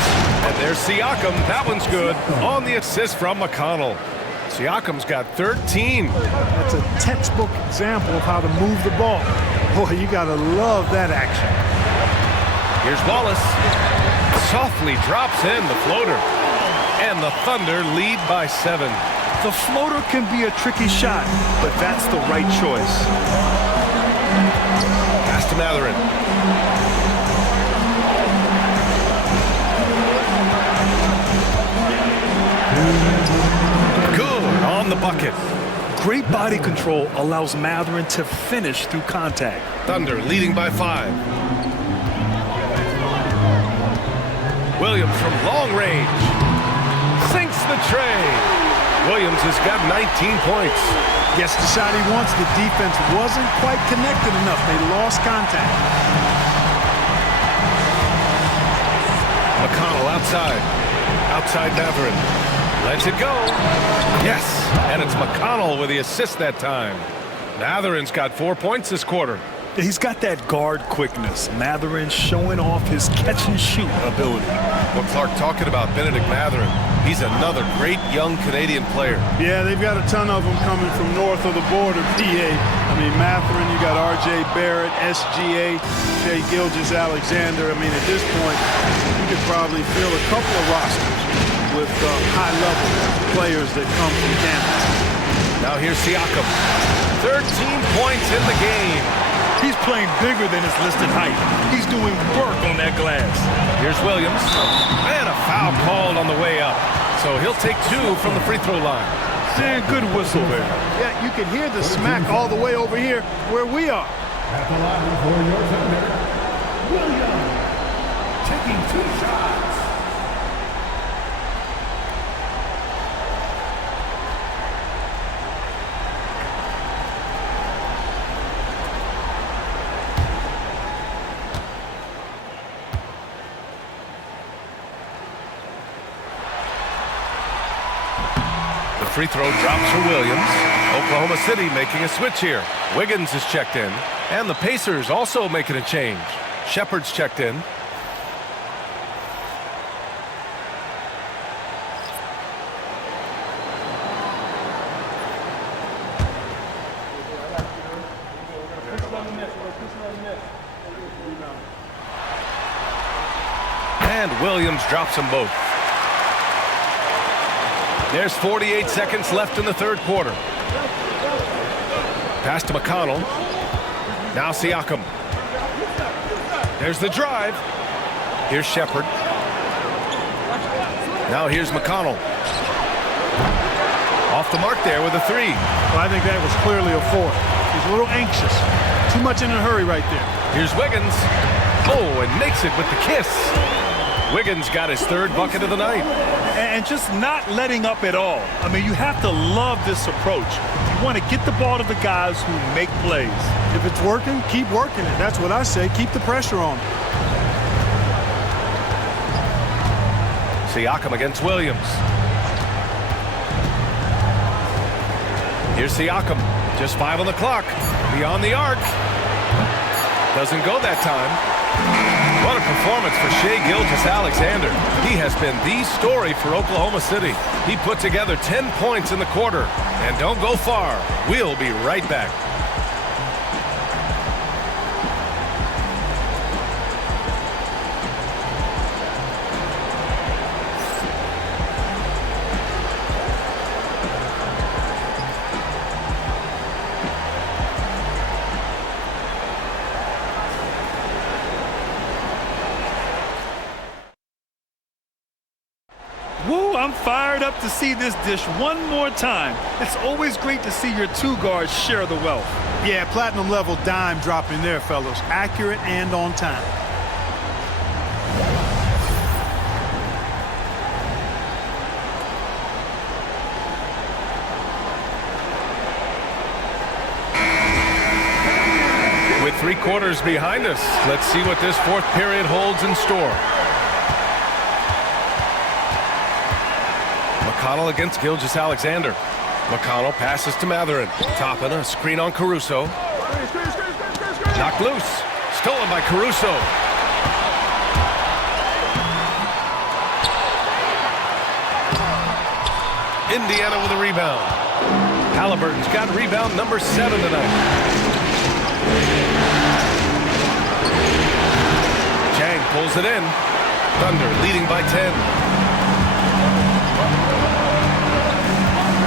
And there's Siakam. That one's good. On the assist from McConnell. Siakam's got 13. That's a textbook example of how to move the ball. Boy, you got to love that action. Here's Wallace. Softly drops in the floater. And the Thunder lead by 7. The floater can be a tricky shot, but that's the right choice. Pass to Mathurin. Good on the bucket. Great body control allows Mathurin to finish through contact. Thunder leading by 5. Williams from long range. Sinks the tray. Williams has got 19 points. Gets the shot he wants. The defense wasn't quite connected enough. They lost contact. McConnell outside. Outside Mathurin. Lets it go. Yes. And it's McConnell with the assist that time. Mathurin's got 4 points this quarter. He's got that guard quickness. Mathurin showing off his catch-and-shoot ability. Well, Clark, talking about Benedict Mathurin, he's another great young Canadian player. Yeah, they've got a ton of them coming from north of the border, PA. I mean, Mathurin, you got R.J. Barrett, SGA, Shai Gilgeous-Alexander. I mean, at this point, you could probably fill a couple of rosters with high-level players that come from Canada. Now here's Siakam. 13 points in the game. He's playing bigger than his listed height. He's doing work on that glass. Here's Williams. And a foul called on the way up. So he'll take 2 from the free throw line. And good whistle there. Yeah, you can hear the smack all the way over here where we are. At the line for your Thunder, Williams. Taking 2 shots. Free throw drops for Williams. Oklahoma City making a switch here. Wiggins is checked in. And the Pacers also making a change. Shepard's checked in. And Williams drops them both. There's 48 seconds left in the third quarter. Pass to McConnell. Now Siakam. There's the drive. Here's Shepard. Now here's McConnell. Off the mark there with a 3. Well, I think that was clearly a 4. He's a little anxious. Too much in a hurry right there. Here's Wiggins. Oh, and makes it with the kiss. Wiggins got his 3rd bucket of the night. And just not letting up at all. I mean, you have to love this approach. You want to get the ball to the guys who make plays. If it's working, keep working it. That's what I say. Keep the pressure on. Siakam against Williams. Here's Siakam. Just 5 on the clock. Beyond the arc. Doesn't go that time. What a performance for Shai Gilgeous-Alexander. He has been the story for Oklahoma City. He put together 10 points in the quarter. And don't go far. We'll be right back. Woo, I'm fired up to see this dish one more time. It's always great to see your 2 guards share the wealth. Yeah, platinum level dime dropping there, fellas. Accurate and on time. With 3 quarters behind us, let's see what this 4th period holds in store. McConnell against Gilgeous-Alexander. McConnell passes to Mathurin. Toppin, a screen on Caruso. Knocked loose. Stolen by Caruso. Indiana with a rebound. Halliburton's got rebound number 7 tonight. Chang pulls it in. Thunder leading by 10.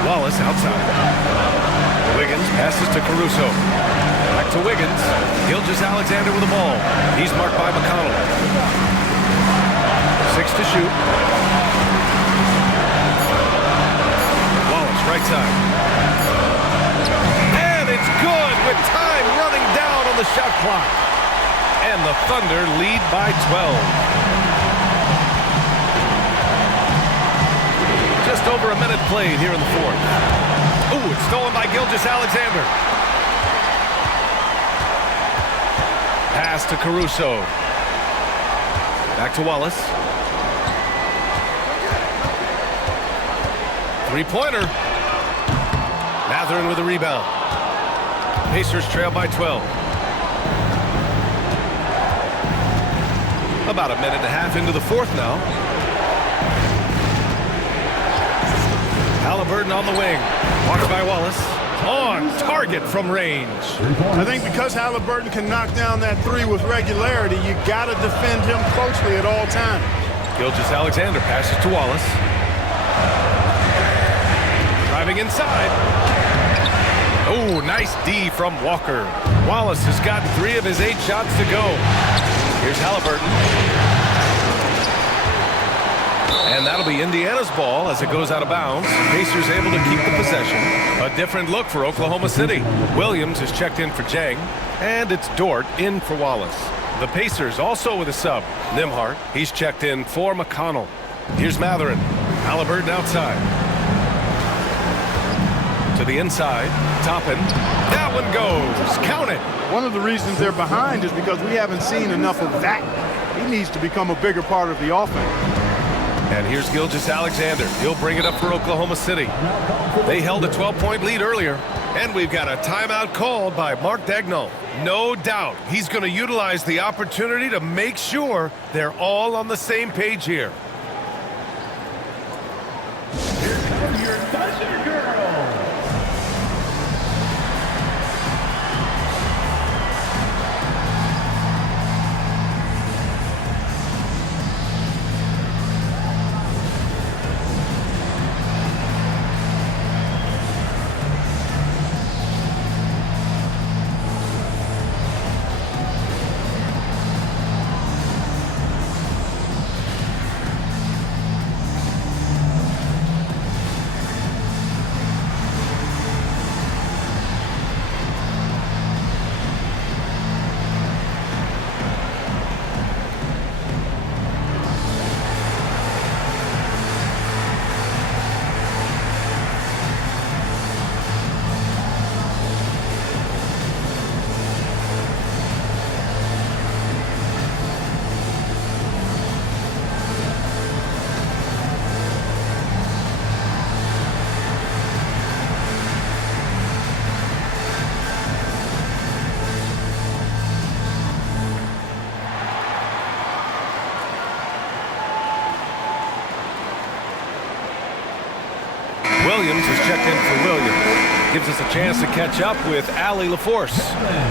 Wallace outside. Wiggins passes to Caruso. Back to Wiggins. Gilgeous-Alexander with the ball. He's marked by McConnell. 6 to shoot. Wallace right side. And it's good with time running down on the shot clock. And the Thunder lead by 12. Just over a minute played here in the 4th. Ooh, it's stolen by Gilgeous-Alexander. Pass to Caruso. Back to Wallace. 3-pointer. Mathurin with a rebound. Pacers trail by 12. About a minute and a half into the 4th now. Halliburton on the wing. Walked by Wallace. On target from range. I think because Halliburton can knock down that 3 with regularity, you got to defend him closely at all times. Gilgeous-Alexander passes to Wallace. Driving inside. Oh, nice D from Walker. Wallace has got 3 of his 8 shots to go. Here's Halliburton. And that'll be Indiana's ball as it goes out of bounds. Pacers able to keep the possession. A different look for Oklahoma City. Williams is checked in for Jang. And it's Dort in for Wallace. The Pacers also with a sub. Nimhart, he's checked in for McConnell. Here's Mathurin. Halliburton outside. To the inside. Toppin. That one goes. Count it. One of the reasons they're behind is because we haven't seen enough of that. He needs to become a bigger part of the offense. And here's Gilgeous-Alexander. He'll bring it up for Oklahoma City. They held a 12-point lead earlier. And we've got a timeout called by Mark Daigneault. No doubt he's going to utilize the opportunity to make sure they're all on the same page here. Here comes your Thunder Girl. Williams is checked in for Williams. Gives us a chance to catch up with Allie LaForce.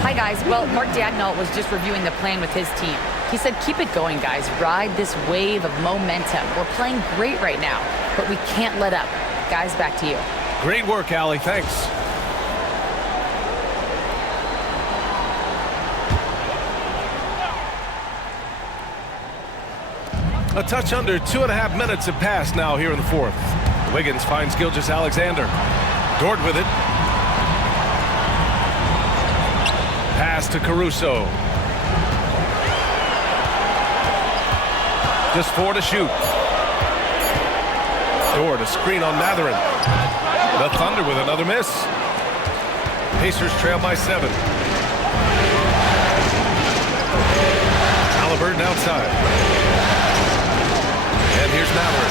Hi, guys. Well, Mark Daigneault was just reviewing the plan with his team. He said, keep it going, guys. Ride this wave of momentum. We're playing great right now, but we can't let up. Guys, back to you. Great work, Allie. Thanks. A touch under 2.5 minutes have passed now here in the fourth. Wiggins finds Gilgeous-Alexander. Dort with it. Pass to Caruso. Just 4 to shoot. Dort, a screen on Mathurin. The Thunder with another miss. Pacers trail by 7. Halliburton outside. And here's Mathurin.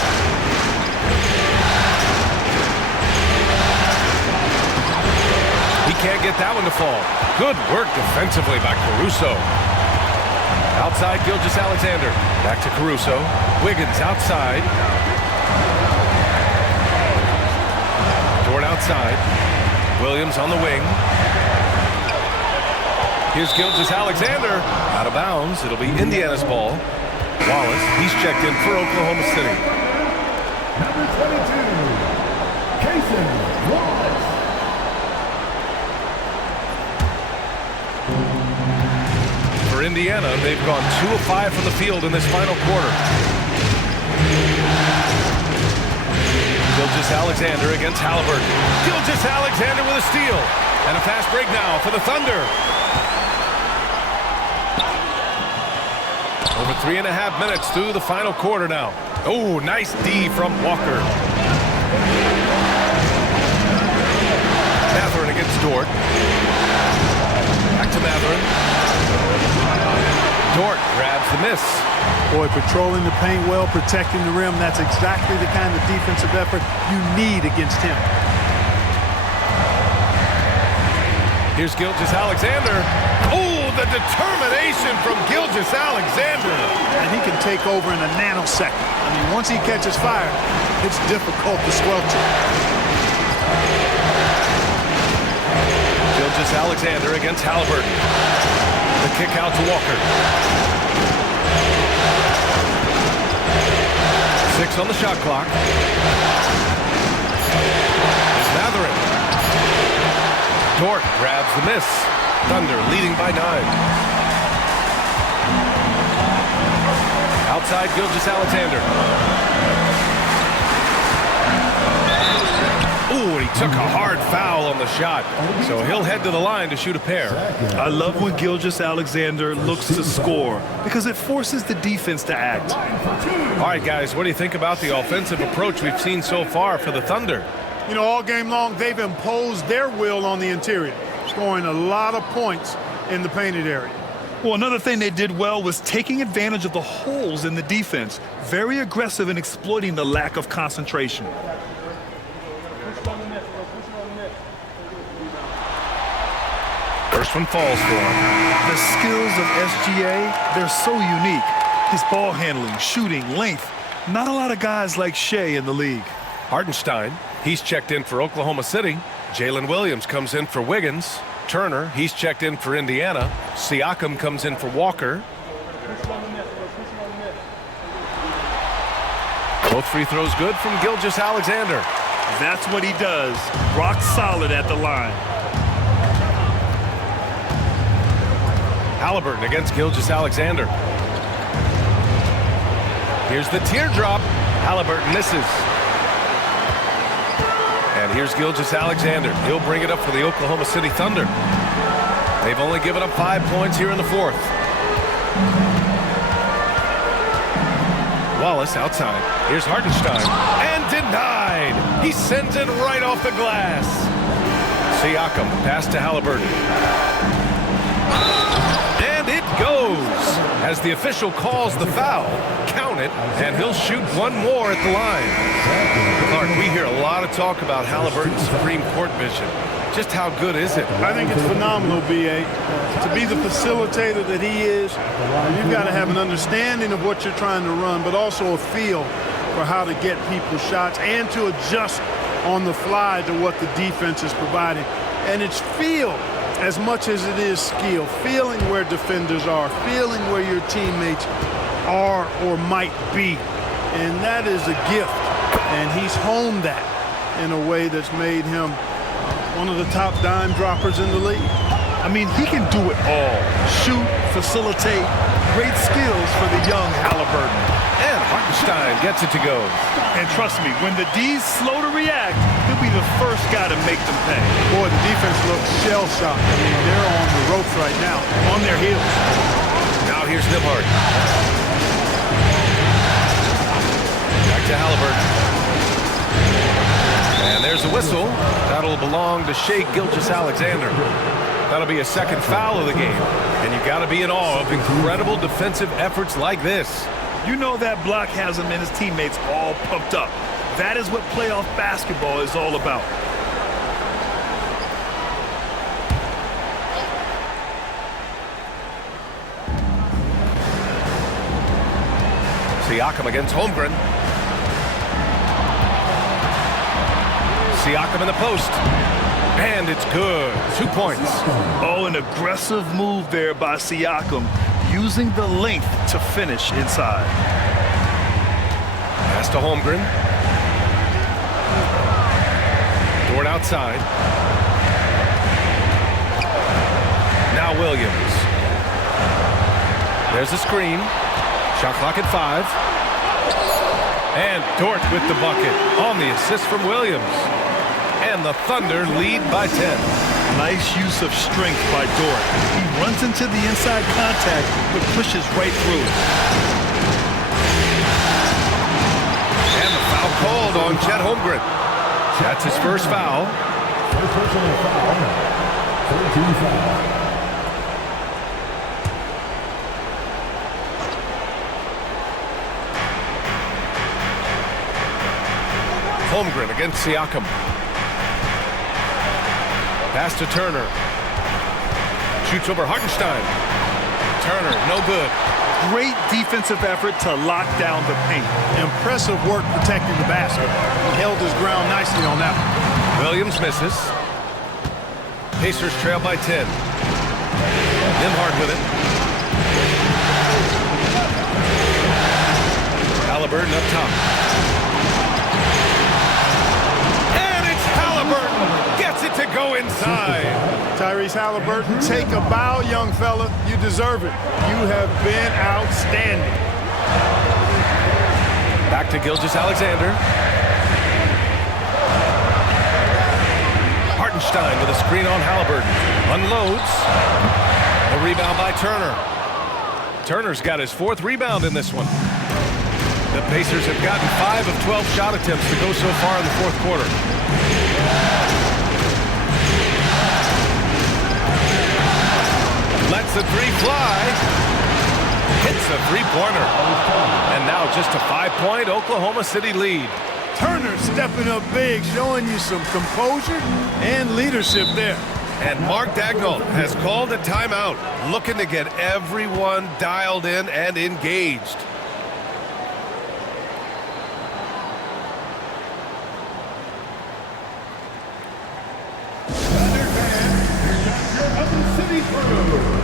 He can't get that one to fall. Good work defensively by Caruso. Outside Gilgeous-Alexander. Back to Caruso. Wiggins outside. Dort outside. Williams on the wing. Here's Gilgeous-Alexander. Out of bounds. It'll be Indiana's ball. Wallace, he's checked in for Oklahoma City. Number 22, Jayson Wallace. For Indiana, they've gone 2 of 5 from the field in this final quarter. Gilgeous-Alexander against Halliburton. Gilgeous-Alexander with a steal. And a fast break now for the Thunder. Over 3.5 minutes through the final quarter now. Oh, nice D from Walker. Mathurin against Dort. Back to Mathurin. Dort grabs the miss. Boy, patrolling the paint well, protecting the rim. That's exactly the kind of defensive effort you need against him. Here's Gilgeous-Alexander. Oh, the determination from Gilgeous-Alexander. And he can take over in a nanosecond. I mean, once he catches fire, it's difficult to squelch it. Gilgeous-Alexander against Halliburton. The kick out to Walker. 6 on the shot clock. Here's Mathurin. Dort grabs the miss. Thunder leading by 9. Outside Gilgeous-Alexander. Ooh, and he took a hard foul on the shot. So he'll head to the line to shoot a pair. I love when Gilgeous-Alexander looks to score because it forces the defense to act. All right, guys, what do you think about the offensive approach we've seen so far for the Thunder? You know, all game long, they've imposed their will on the interior, scoring a lot of points in the painted area. Well, another thing they did well was taking advantage of the holes in the defense. Very aggressive in exploiting the lack of concentration. First one falls for him. The skills of SGA, they're so unique. His ball handling, shooting, length. Not a lot of guys like Shea in the league. Hartenstein, he's checked in for Oklahoma City. Jalen Williams comes in for Wiggins. Turner, he's checked in for Indiana. Siakam comes in for Walker. Both free throws good from Gilgeous-Alexander. That's what he does. Rock solid at the line. Halliburton against Gilgeous-Alexander. Here's the teardrop. Halliburton misses. And here's Gilgeous-Alexander. He'll bring it up for the Oklahoma City Thunder. They've only given up 5 points here in the fourth. Wallace outside. Here's Hartenstein. And denied. He sends it right off the glass. Siakam pass to Halliburton. And it goes. As the official calls the foul, count it, and he'll shoot one more at the line. Clark, we hear a lot of talk about Halliburton's Supreme Court vision. Just how good is it? I think it's phenomenal, B.A. To be the facilitator that he is, you've got to have an understanding of what you're trying to run, but also a feel for how to get people's shots and to adjust on the fly to what the defense is providing. And it's feel as much as it is skill, feeling where defenders are, feeling where your teammates are or might be. And that is a gift. And he's honed that in a way that's made him one of the top dime droppers in the league. I mean, he can do it all. Shoot, facilitate, great skills for the young Halliburton. And Hartenstein gets it to go. And trust me, when the D's slow to react, he'll be the first guy to make them pay. Boy, the defense looks shell-shocked. I mean, they're on the ropes right now, on their heels. Now here's Nembhard. Back to Halliburton. And there's a whistle. That'll belong to Shai Gilgeous-Alexander. That'll be a second foul of the game. And you've got to be in awe of incredible defensive efforts like this. You know that block has him and his teammates all pumped up. That is what playoff basketball is all about. Siakam against Holmgren. Siakam in the post. And it's good. 2 points. Oh, an aggressive move there by Siakam, using the length to finish inside. Pass to Holmgren. Dort outside. Now Williams. There's a screen. Shot clock at 5. And Dort with the bucket on the assist from Williams. And the Thunder lead by 10. Nice use of strength by Dort. He runs into the inside contact, but pushes right through. And the foul called on Chet Holmgren. That's his first foul. First personal foul. 14 foul. Holmgren against Siakam. Pass to Turner. Shoots over Hartenstein. Turner, no good. Great defensive effort to lock down the paint. Impressive work protecting the basket. He held his ground nicely on that one. Williams misses. Pacers trail by 10. Nembhard with it. Halliburton up top. And it's Halliburton. Gets it to go inside. Tyrese Halliburton, take a bow, young fella. You deserve it. You have been outstanding. Back to Gilgeous-Alexander. Hartenstein with a screen on Halliburton. Unloads. A rebound by Turner. Turner's got his 4th rebound in this one. The Pacers have gotten 5 of 12 shot attempts to go so far in the 4th quarter. Lets the 3 fly. Hits a 3-pointer. And now just a 5-point Oklahoma City lead. Turner stepping up big, showing you some composure and leadership there. And Mark Daigneault has called a timeout, looking to get everyone dialed in and engaged. City Crew.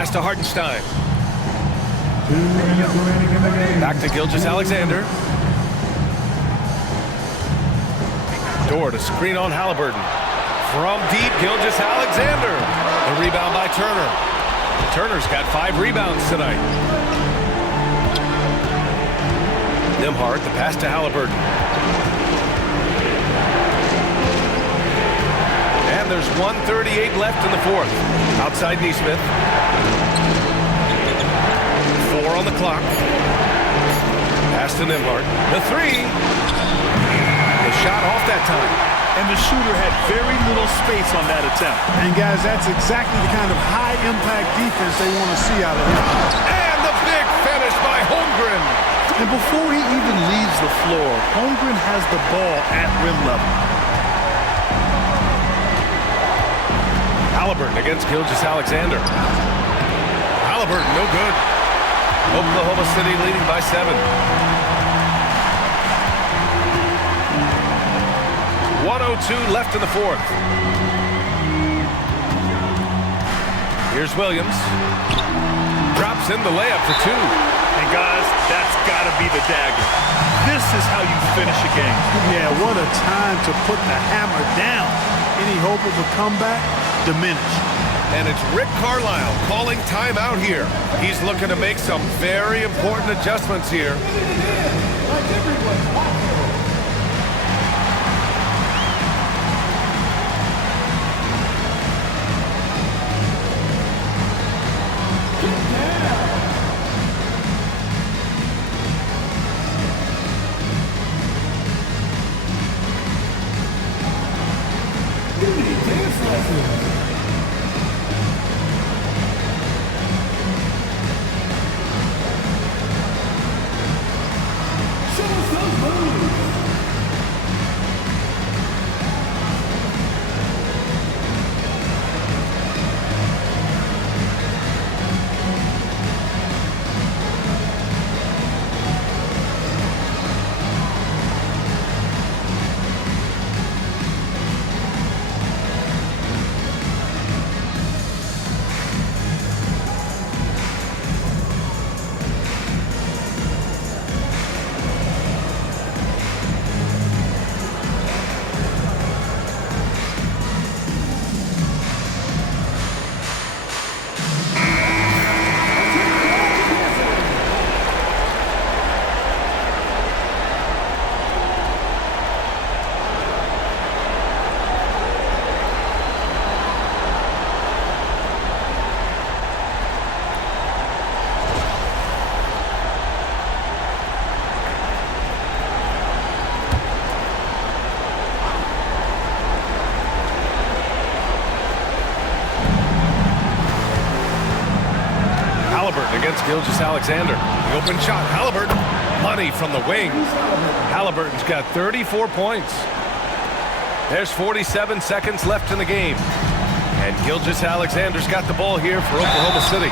Pass to Hartenstein. Back to Gilgeous-Alexander. Door to screen on Halliburton. From deep, Gilgeous-Alexander. The rebound by Turner. Turner's got 5 rebounds tonight. Nembhard, the pass to Halliburton. And there's 1:38 left in the fourth. Outside Naismith. 4 on the clock. Pass to Nembhard. The 3. The shot off that time. And the shooter had very little space on that attempt. And guys, that's exactly the kind of high-impact defense they want to see out of him. And the big finish by Holmgren. And before he even leaves the floor, Holmgren has the ball at rim level. Halliburton against Gilgeous-Alexander. Halliburton, no good. Oklahoma City leading by 7. 1:02 left in the fourth. Here's Williams. Drops in the layup for 2. And guys, that's got to be the dagger. This is how you finish a game. Yeah, what a time to put the hammer down. Any hope of a comeback diminished. And it's Rick Carlisle calling timeout here. He's looking to make some very important adjustments here. Like everyone's watching. Against Gilgeous-Alexander. The open shot. Halliburton. Money from the wing. Halliburton's got 34 points. There's 47 seconds left in the game. And Gilgeous-Alexander's got the ball here for Oklahoma City.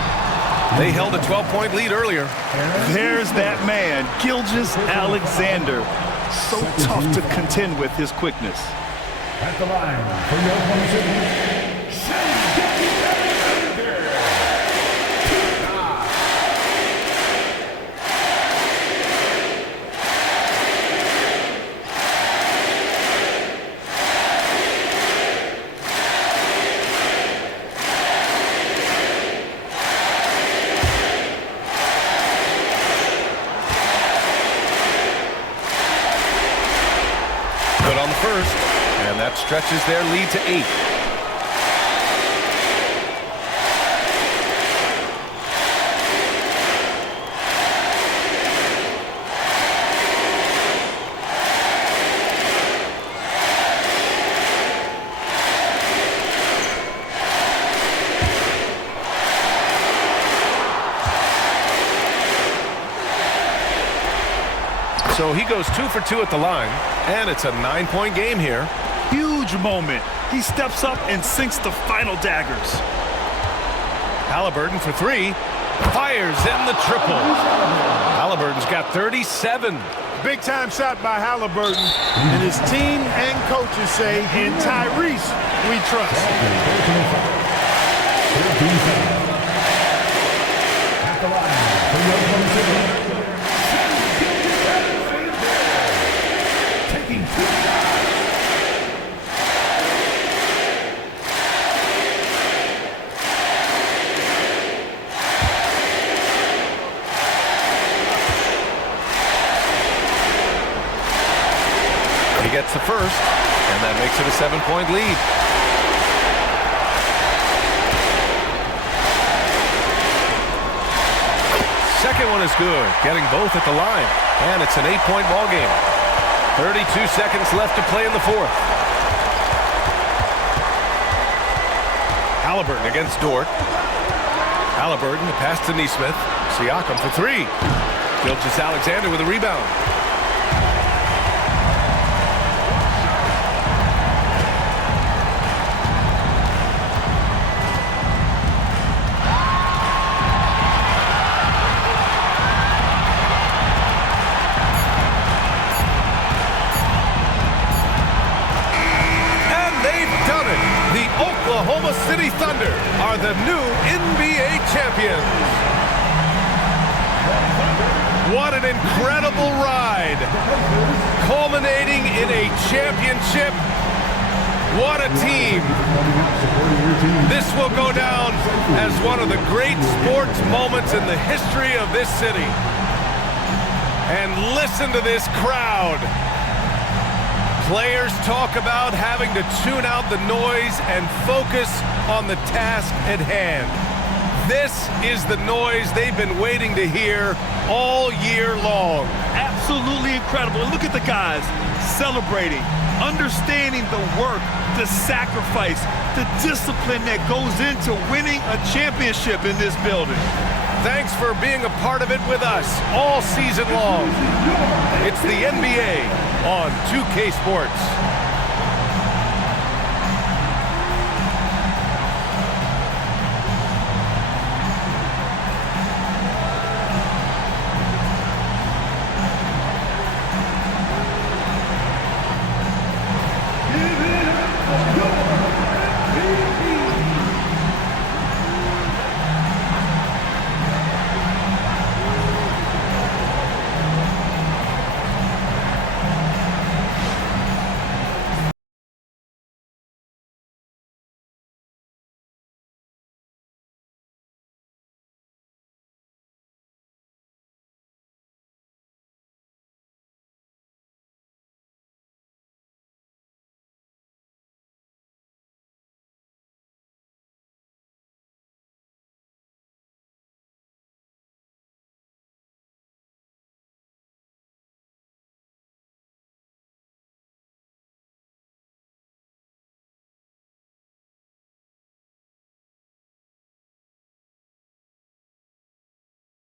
They held a 12-point lead earlier. There's that man, Gilgeous-Alexander. So tough to contend with his quickness. At the line for your Oklahoma City. First, and that stretches their lead to 8. So he goes 2 for 2 at the line, and it's a 9-point game here. Huge moment. He steps up and sinks the final daggers. Halliburton for 3. Fires in the triple. Halliburton's got 37. Big time shot by Halliburton. And his team and coaches say, in Tyrese, we trust. taking 2 shots. He gets the first, and that makes it a 7-point lead. Second one is good, getting both at the line, and it's an 8-point ball game. 32 seconds left to play in the fourth. Halliburton against Dort. Halliburton, the pass to Naismith. Siakam for 3. Gilgeous-Alexander with a rebound. Oklahoma City Thunder are the new NBA champions. What an incredible ride, culminating in a championship. What a team. This will go down as one of the great sports moments in the history of this city. And listen to this crowd. Players talk about having to tune out the noise and focus on the task at hand. This is the noise they've been waiting to hear all year long. Absolutely incredible. And look at the guys celebrating, understanding the work, the sacrifice, the discipline that goes into winning a championship in this building. Thanks for being a part of it with us all season long. It's the NBA on 2K Sports.